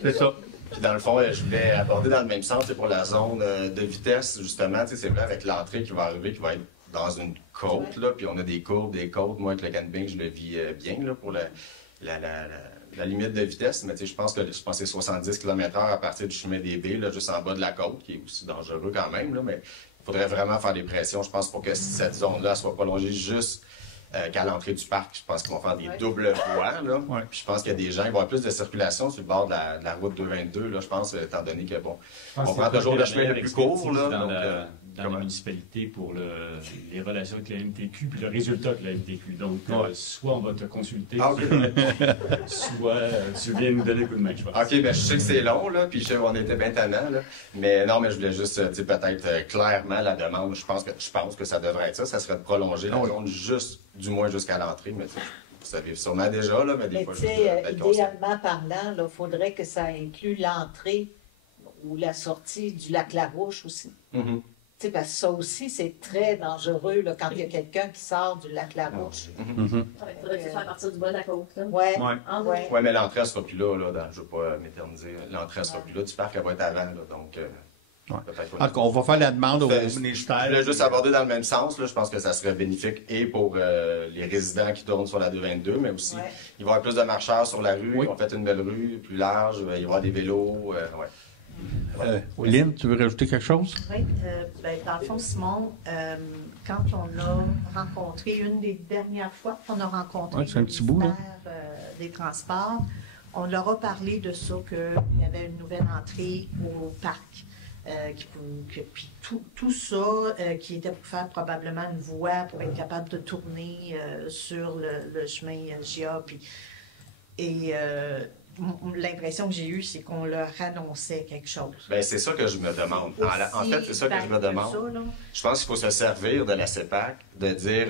C'est ça. Puis dans le fond, je voulais aborder dans le même sens pour la zone de vitesse, justement. C'est vrai, avec l'entrée qui va arriver, qui va être dans une côte, là, puis on a des courbes, des côtes. Moi, avec le camping, je le vis bien là, pour la limite de vitesse. Mais je pense que c'est 70 km/h à partir du chemin des Baies, là, juste en bas de la côte, qui est aussi dangereux quand même. Là, mais il faudrait vraiment faire des pressions, je pense, pour que cette zone-là soit prolongée juste qu'à l'entrée du parc. Je pense qu'ils vont faire des doubles voies. Là. Puis je pense qu'il y a des gens qui vont avoir plus de circulation sur le bord de la route 222, là, je pense, étant donné que, on prend toujours le chemin le plus court. Là, dans la municipalité pour les relations avec la MTQ, puis le résultat de la MTQ. Donc, soit on va te consulter, soit tu viens nous donner un coup de main, je pense. OK, je sais que c'est long, là, puis je sais qu'on était bien tannants, là. Mais non, mais je voulais juste dire peut-être clairement la demande. Je pense que ça devrait être ça. Ça serait de prolonger la zone du moins jusqu'à l'entrée, mais vous savez sûrement déjà, là, mais des fois, idéalement parlant, il faudrait que ça inclue l'entrée ou la sortie du lac Larouche aussi. Parce que ça aussi, c'est très dangereux là, quand il y a quelqu'un qui sort du lac Larouche. Il faudrait faire partir du bas de la côte. Oui, mais l'entrée ne sera plus là. Je ne veux pas m'éterniser. L'entrée ne sera plus là. Du parc, elle va être avant. Là, donc, on va faire la demande au ministère. Je voulais juste aborder dans le même sens. Là, je pense que ça serait bénéfique et pour les résidents qui tournent sur la 222, mais aussi, il va y avoir plus de marcheurs sur la rue. Ils ont fait une belle rue plus large. Il va y avoir des vélos. Lynn, tu veux rajouter quelque chose? Oui. Dans le fond, Simon, quand on a rencontré, une des dernières fois qu'on a rencontré le ministère des Transports, on leur a parlé de ça, qu'il y avait une nouvelle entrée au parc. Puis tout ça qui était pour faire probablement une voie pour être capable de tourner sur le chemin GA. L'impression que j'ai eue, c'est qu'on leur annonçait quelque chose. C'est ça que je me demande. En fait, c'est ça que je me demande. Je pense qu'il faut se servir de la CEPAC, de dire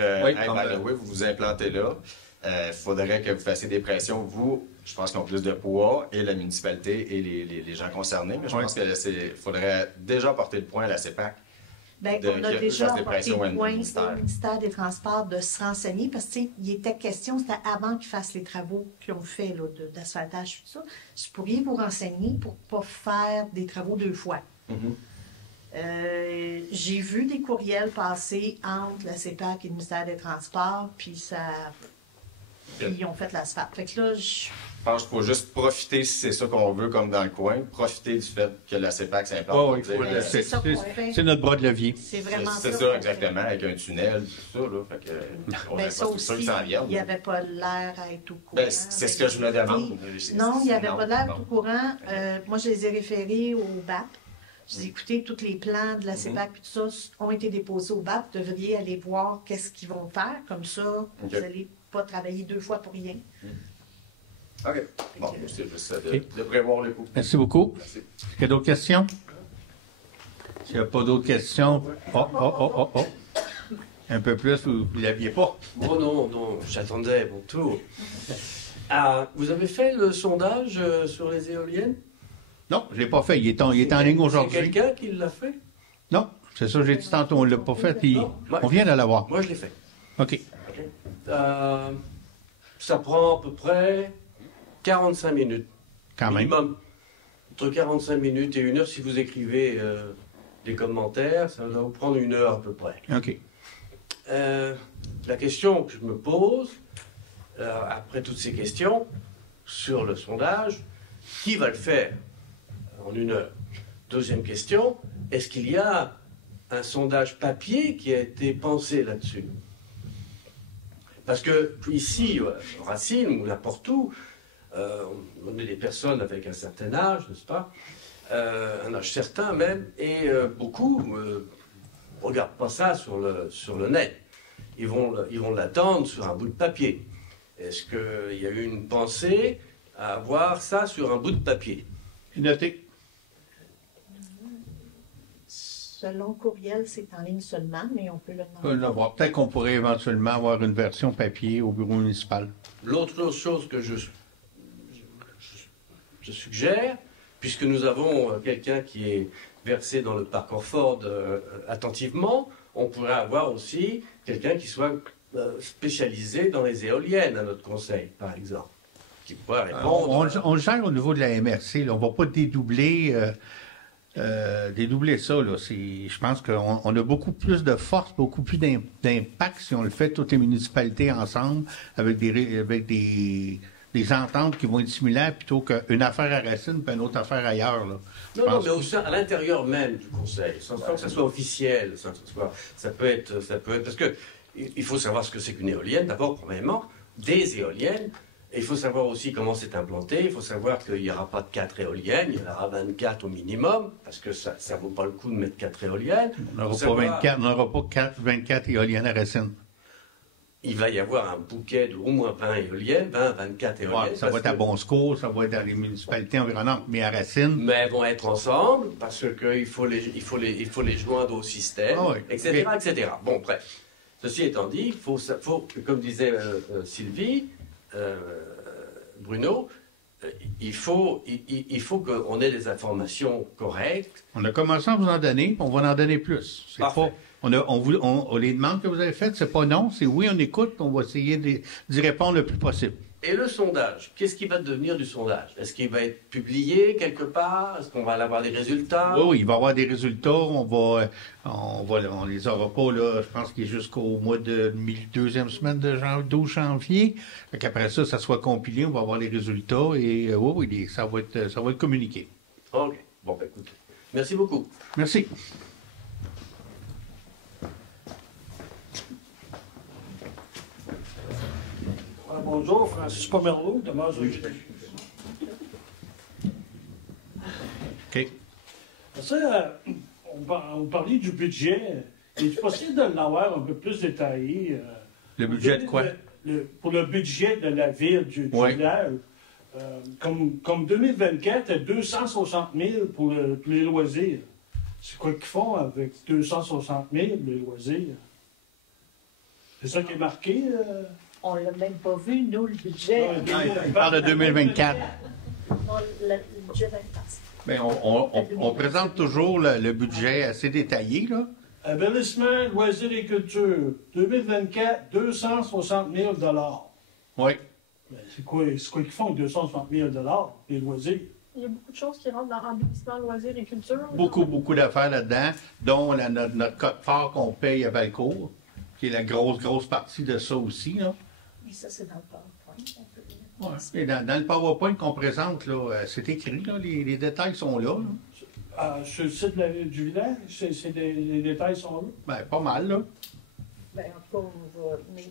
vous vous implantez là. Il faudrait que vous fassiez des pressions, vous, je pense qu'ils ont plus de poids, et la municipalité et les gens concernés. Mais je pense qu'il faudrait déjà porter le point à la CEPAC. On a déjà apporté le point au ministère des Transports de se renseigner parce qu'il était question, c'était avant qu'ils fassent les travaux qu'ils ont fait d'asphaltage, tout ça. Vous pourriez vous renseigner pour ne pas faire des travaux 2 fois. J'ai vu des courriels passer entre la CEPAC et le ministère des Transports, puis ils ont fait l'asphalte. Fait que là, pense qu'il faut juste profiter, si c'est ça qu'on veut, comme dans le coin, profiter du fait que la CEPAC s'implante. C'est notre bras de levier. C'est vraiment ça. C'est ça, exactement, avec un tunnel, tout ça. Là, fait que, mais ça aussi, il n'y avait pas l'air à être au courant. Ben, c'est ce que je me demande. Non, il n'y avait pas l'air au courant. Moi, je les ai référés au BAP. Je dis, écoutez, tous les plans de la CEPAC et tout ça ont été déposés au BAP. Vous devriez aller voir qu'est-ce qu'ils vont faire. Comme ça, vous n'allez pas travailler 2 fois pour rien. OK. Bon, c'est juste de prévoir le coup. Merci beaucoup. Merci. Est-ce qu'il y a d'autres questions? S'il n'y a pas d'autres questions... Oh. Un peu plus, vous ne l'aviez pas. Oh non, j'attendais mon tour. Vous avez fait le sondage sur les éoliennes? Non, je ne l'ai pas fait. Il est en ligne aujourd'hui. C'est quelqu'un qui l'a fait? Non, c'est ça que j'ai dit tantôt. On ne l'a pas fait, puis on vient de l'avoir. Moi, je l'ai fait. OK. Ça prend à peu près 45 minutes. Quand même. Minimum. Entre 45 minutes et 1 heure, si vous écrivez des commentaires, ça va vous prendre 1 heure à peu près. OK. La question que je me pose, après toutes ces questions, sur le sondage, qui va le faire en 1 heure? Deuxième question, est-ce qu'il y a un sondage papier qui a été pensé là-dessus? Parce que ici, Racine ou n'importe où, on est des personnes avec un certain âge, n'est-ce pas? Un âge certain même, et beaucoup ne regardent pas ça sur le net. Ils vont l'attendre sur un bout de papier. Est-ce qu'il y a eu une pensée à avoir ça sur un bout de papier? Noté. Selon courriel, c'est en ligne seulement, mais on peut le demander. Peut-être qu'on pourrait éventuellement avoir une version papier au bureau municipal. L'autre chose que je suggère, puisque nous avons quelqu'un qui est versé dans le parcours Ford attentivement, on pourrait avoir aussi quelqu'un qui soit spécialisé dans les éoliennes à notre conseil, par exemple, qui pourrait répondre. On le gère au niveau de la MRC. Là. On ne va pas dédoubler ça. Là. Je pense qu'on a beaucoup plus de force, beaucoup plus d'impact si on le fait toutes les municipalités ensemble avec des ententes qui vont être similaires plutôt qu'une affaire à Racine et une autre affaire ailleurs. Là. Non, mais aussi à l'intérieur même du conseil, sans que ça soit officiel. Ça peut être parce que il faut savoir ce que c'est qu'une éolienne. D'abord, premièrement, des éoliennes. Et il faut savoir aussi comment c'est implanté. Il faut savoir qu'il n'y aura pas de 4 éoliennes, il y en aura 24 au minimum, parce que ça ne vaut pas le coup de mettre 4 éoliennes. On n'aura pas 24 éoliennes à Racine. Il va y avoir un bouquet d'au moins 20 éoliennes, 24 éoliennes. Ouais, ça va être à Bon-Secours, ça va être dans les municipalités environnantes, mais à Racine... Mais elles vont être ensemble, parce qu'il faut les joindre au système, etc., etc. Bon, bref. Ceci étant dit, il faut comme disait Sylvie, Bruno, il faut qu'on ait des informations correctes. On a commencé à vous en donner, on va en donner plus. C'est pas, les demandes que vous avez faites, c'est pas non, c'est oui, on écoute, on va essayer d'y répondre le plus possible. Et le sondage, qu'est-ce qui va devenir du sondage? Est-ce qu'il va être publié quelque part? Est-ce qu'on va avoir des résultats? Oui, il va y avoir des résultats. On les aura pas, là, je pense qu'il est jusqu'au mois de deuxième semaine de 12 janvier. Après ça soit compilé, on va avoir les résultats et ça va être communiqué. OK. Bon, ben écoute. Merci beaucoup. Merci. Bonjour, Francis Pomerleau, de Mazouille. OK. Ça, on parlait du budget. Est-il possible de l'avoir un peu plus détaillé? Le budget de quoi? Pour le budget de la ville, du village. Comme 2024, 260 000 pour les loisirs. C'est quoi qu'ils font avec 260 000 les loisirs? C'est ça qui est marqué? On ne l'a même pas vu, nous, le budget. Il parle de 2024. Le budget va être passé. Bien, on présente toujours le budget assez détaillé, là. Embellissement, loisirs et culture. 2024, 260 000 Oui. Ben, c'est quoi qu'ils font avec 260 000 les loisirs? Il y a beaucoup de choses qui rentrent dans embellissement, loisirs et culture. Beaucoup d'affaires là-dedans, dont notre code fort qu'on paye à Valcourt, qui est la grosse partie de ça aussi, là. Et ça, c'est dans le PowerPoint. On peut le mettre Ouais. Et dans le PowerPoint qu'on présente, là, c'est écrit, là, les détails sont là. Sur le site du village, les détails sont là? Ben, pas mal, là. Ben, en tout cas, on va... Mais...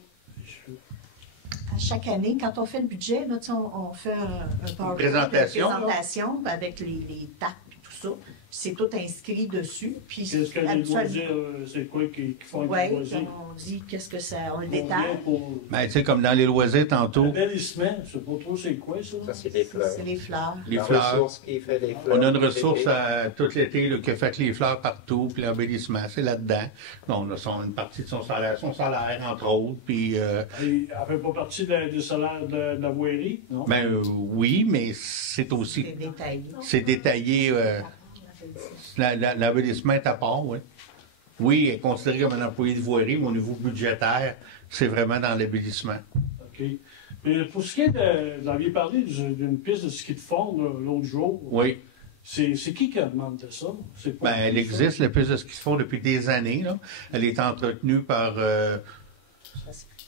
À chaque année, quand on fait le budget, là, on fait un PowerPoint, présentation, une présentation avec les taxes et tout ça. C'est tout inscrit dessus. Puis est-ce que les loisirs, c'est quoi qui font les loisirs? Oui, on dit qu'est-ce que ça... On le détaille. Ben, tu sais, comme dans les loisirs tantôt. L'embellissement, je ne sais pas trop c'est quoi, ça? Ça, c'est les fleurs. C'est les fleurs. Les La fleurs. ressource qui fait les fleurs. On a une ressource tout l'été là, qui a fait les fleurs partout, puis l'embellissement, c'est là-dedans. On a une partie de son salaire, entre autres, puis... Elle ne fait pas partie du salaire de la voirie, non? Ben oui, mais c'est aussi... C'est détaillé. C'est détaillé... L'embellissement est à part, oui. Oui, elle est considérée comme un employé de voirie, mais au niveau budgétaire, c'est vraiment dans l'embellissement. OK. Mais pour ce qui est de... Vous aviez parlé d'une piste de ski de fond l'autre jour. Oui. C'est qui a demandé ça? Ben, elle existe, la piste de ski de fond, depuis des années. Là. Elle est entretenue par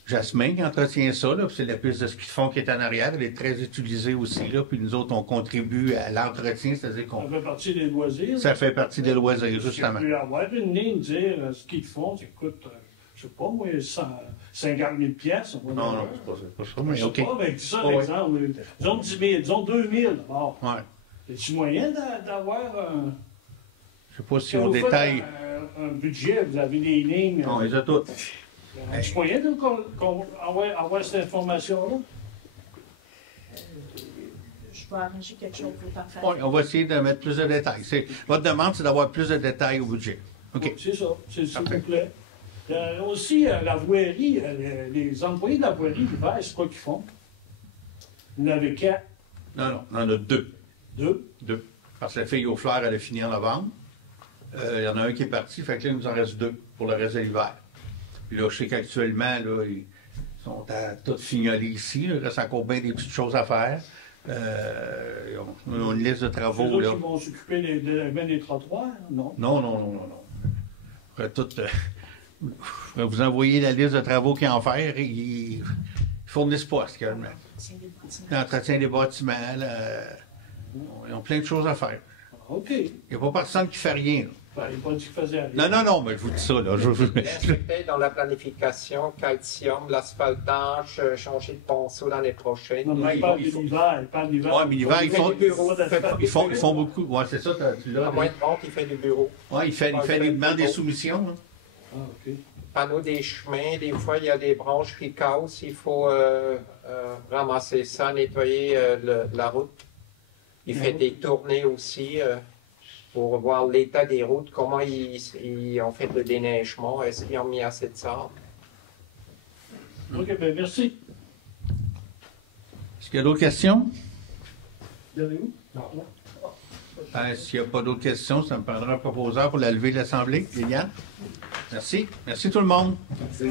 Jasmin qui entretient ça. Là, c'est la piste de ski de fond qui est en arrière. Elle est très utilisée aussi. Là, puis nous autres, on contribue à l'entretien, c'est-à-dire qu'on... Ça fait partie des loisirs? Ça fait partie des loisirs, justement. Il peut y avoir une ligne, dire ski de fond, ça coûte, je sais pas, moi, 50 000 piastres. Non, c'est pas ça, mais OK. Je sais pas, mais dis ça, l'exemple. Disons 10 000, disons 2 000 d'abord. Ouais. Est-il moyen d'avoir un... Je sais pas si on détaille... un budget, vous avez des lignes... Non, ils ont toutes. Est-ce moyen d'avoir cette information-là? Je vais arranger quelque chose pour t'en faire. Oui, on va essayer de mettre plus de détails. Votre demande, c'est d'avoir plus de détails au budget. OK. Oui, c'est ça, s'il vous plaît. Aussi, la voirie, les employés de la voirie, l'hiver, c'est quoi qu'ils font? Vous en avez 4? Non, on en a 2. 2? 2. Parce que la fille aux fleurs, elle a fini en novembre. Il y en a un qui est parti, fait que là, il nous en reste 2 pour le reste de l'hiver. Puis là, je sais qu'actuellement, là, ils sont à tout fignoler ici. Il reste encore bien des petites choses à faire. On a une liste de travaux. C'est eux là. qui vont s'occuper des trottoirs, non? Non. Je vais vous envoyer la liste de travaux qu'ils ont à faire. Ils fournissent pas, actuellement. L'entretien des bâtiments. Ils ont plein de choses à faire. OK. Il n'y a pas personne qui fait rien. Là. Ben, il n'a pas dit qu'il faisait rien. Non, mais je vous dis ça. Là. C'était dans la planification, calcium, l'asphaltage, changer de ponceau l'année prochaine. Non, mais il parle de l'hiver. Oui, mais l'hiver, ils font beaucoup. Oui, c'est ça, tu l'as. À moins de vente, il fait du bureau. Oui, il fait des soumissions. Hein. Ah, OK. Panneaux des chemins, des fois, il y a des branches qui cassent. Il faut ramasser ça, nettoyer la route. Il fait des tournées aussi pour voir l'état des routes, comment ils ont fait le déneigement, est-ce qu'ils ont mis assez de sable. OK, bien, merci. Est-ce qu'il y a d'autres questions? Non. S'il n'y a pas d'autres questions, ça me prendra un proposeur pour la levée de l'Assemblée. Liliane? Merci. Merci tout le monde. Merci.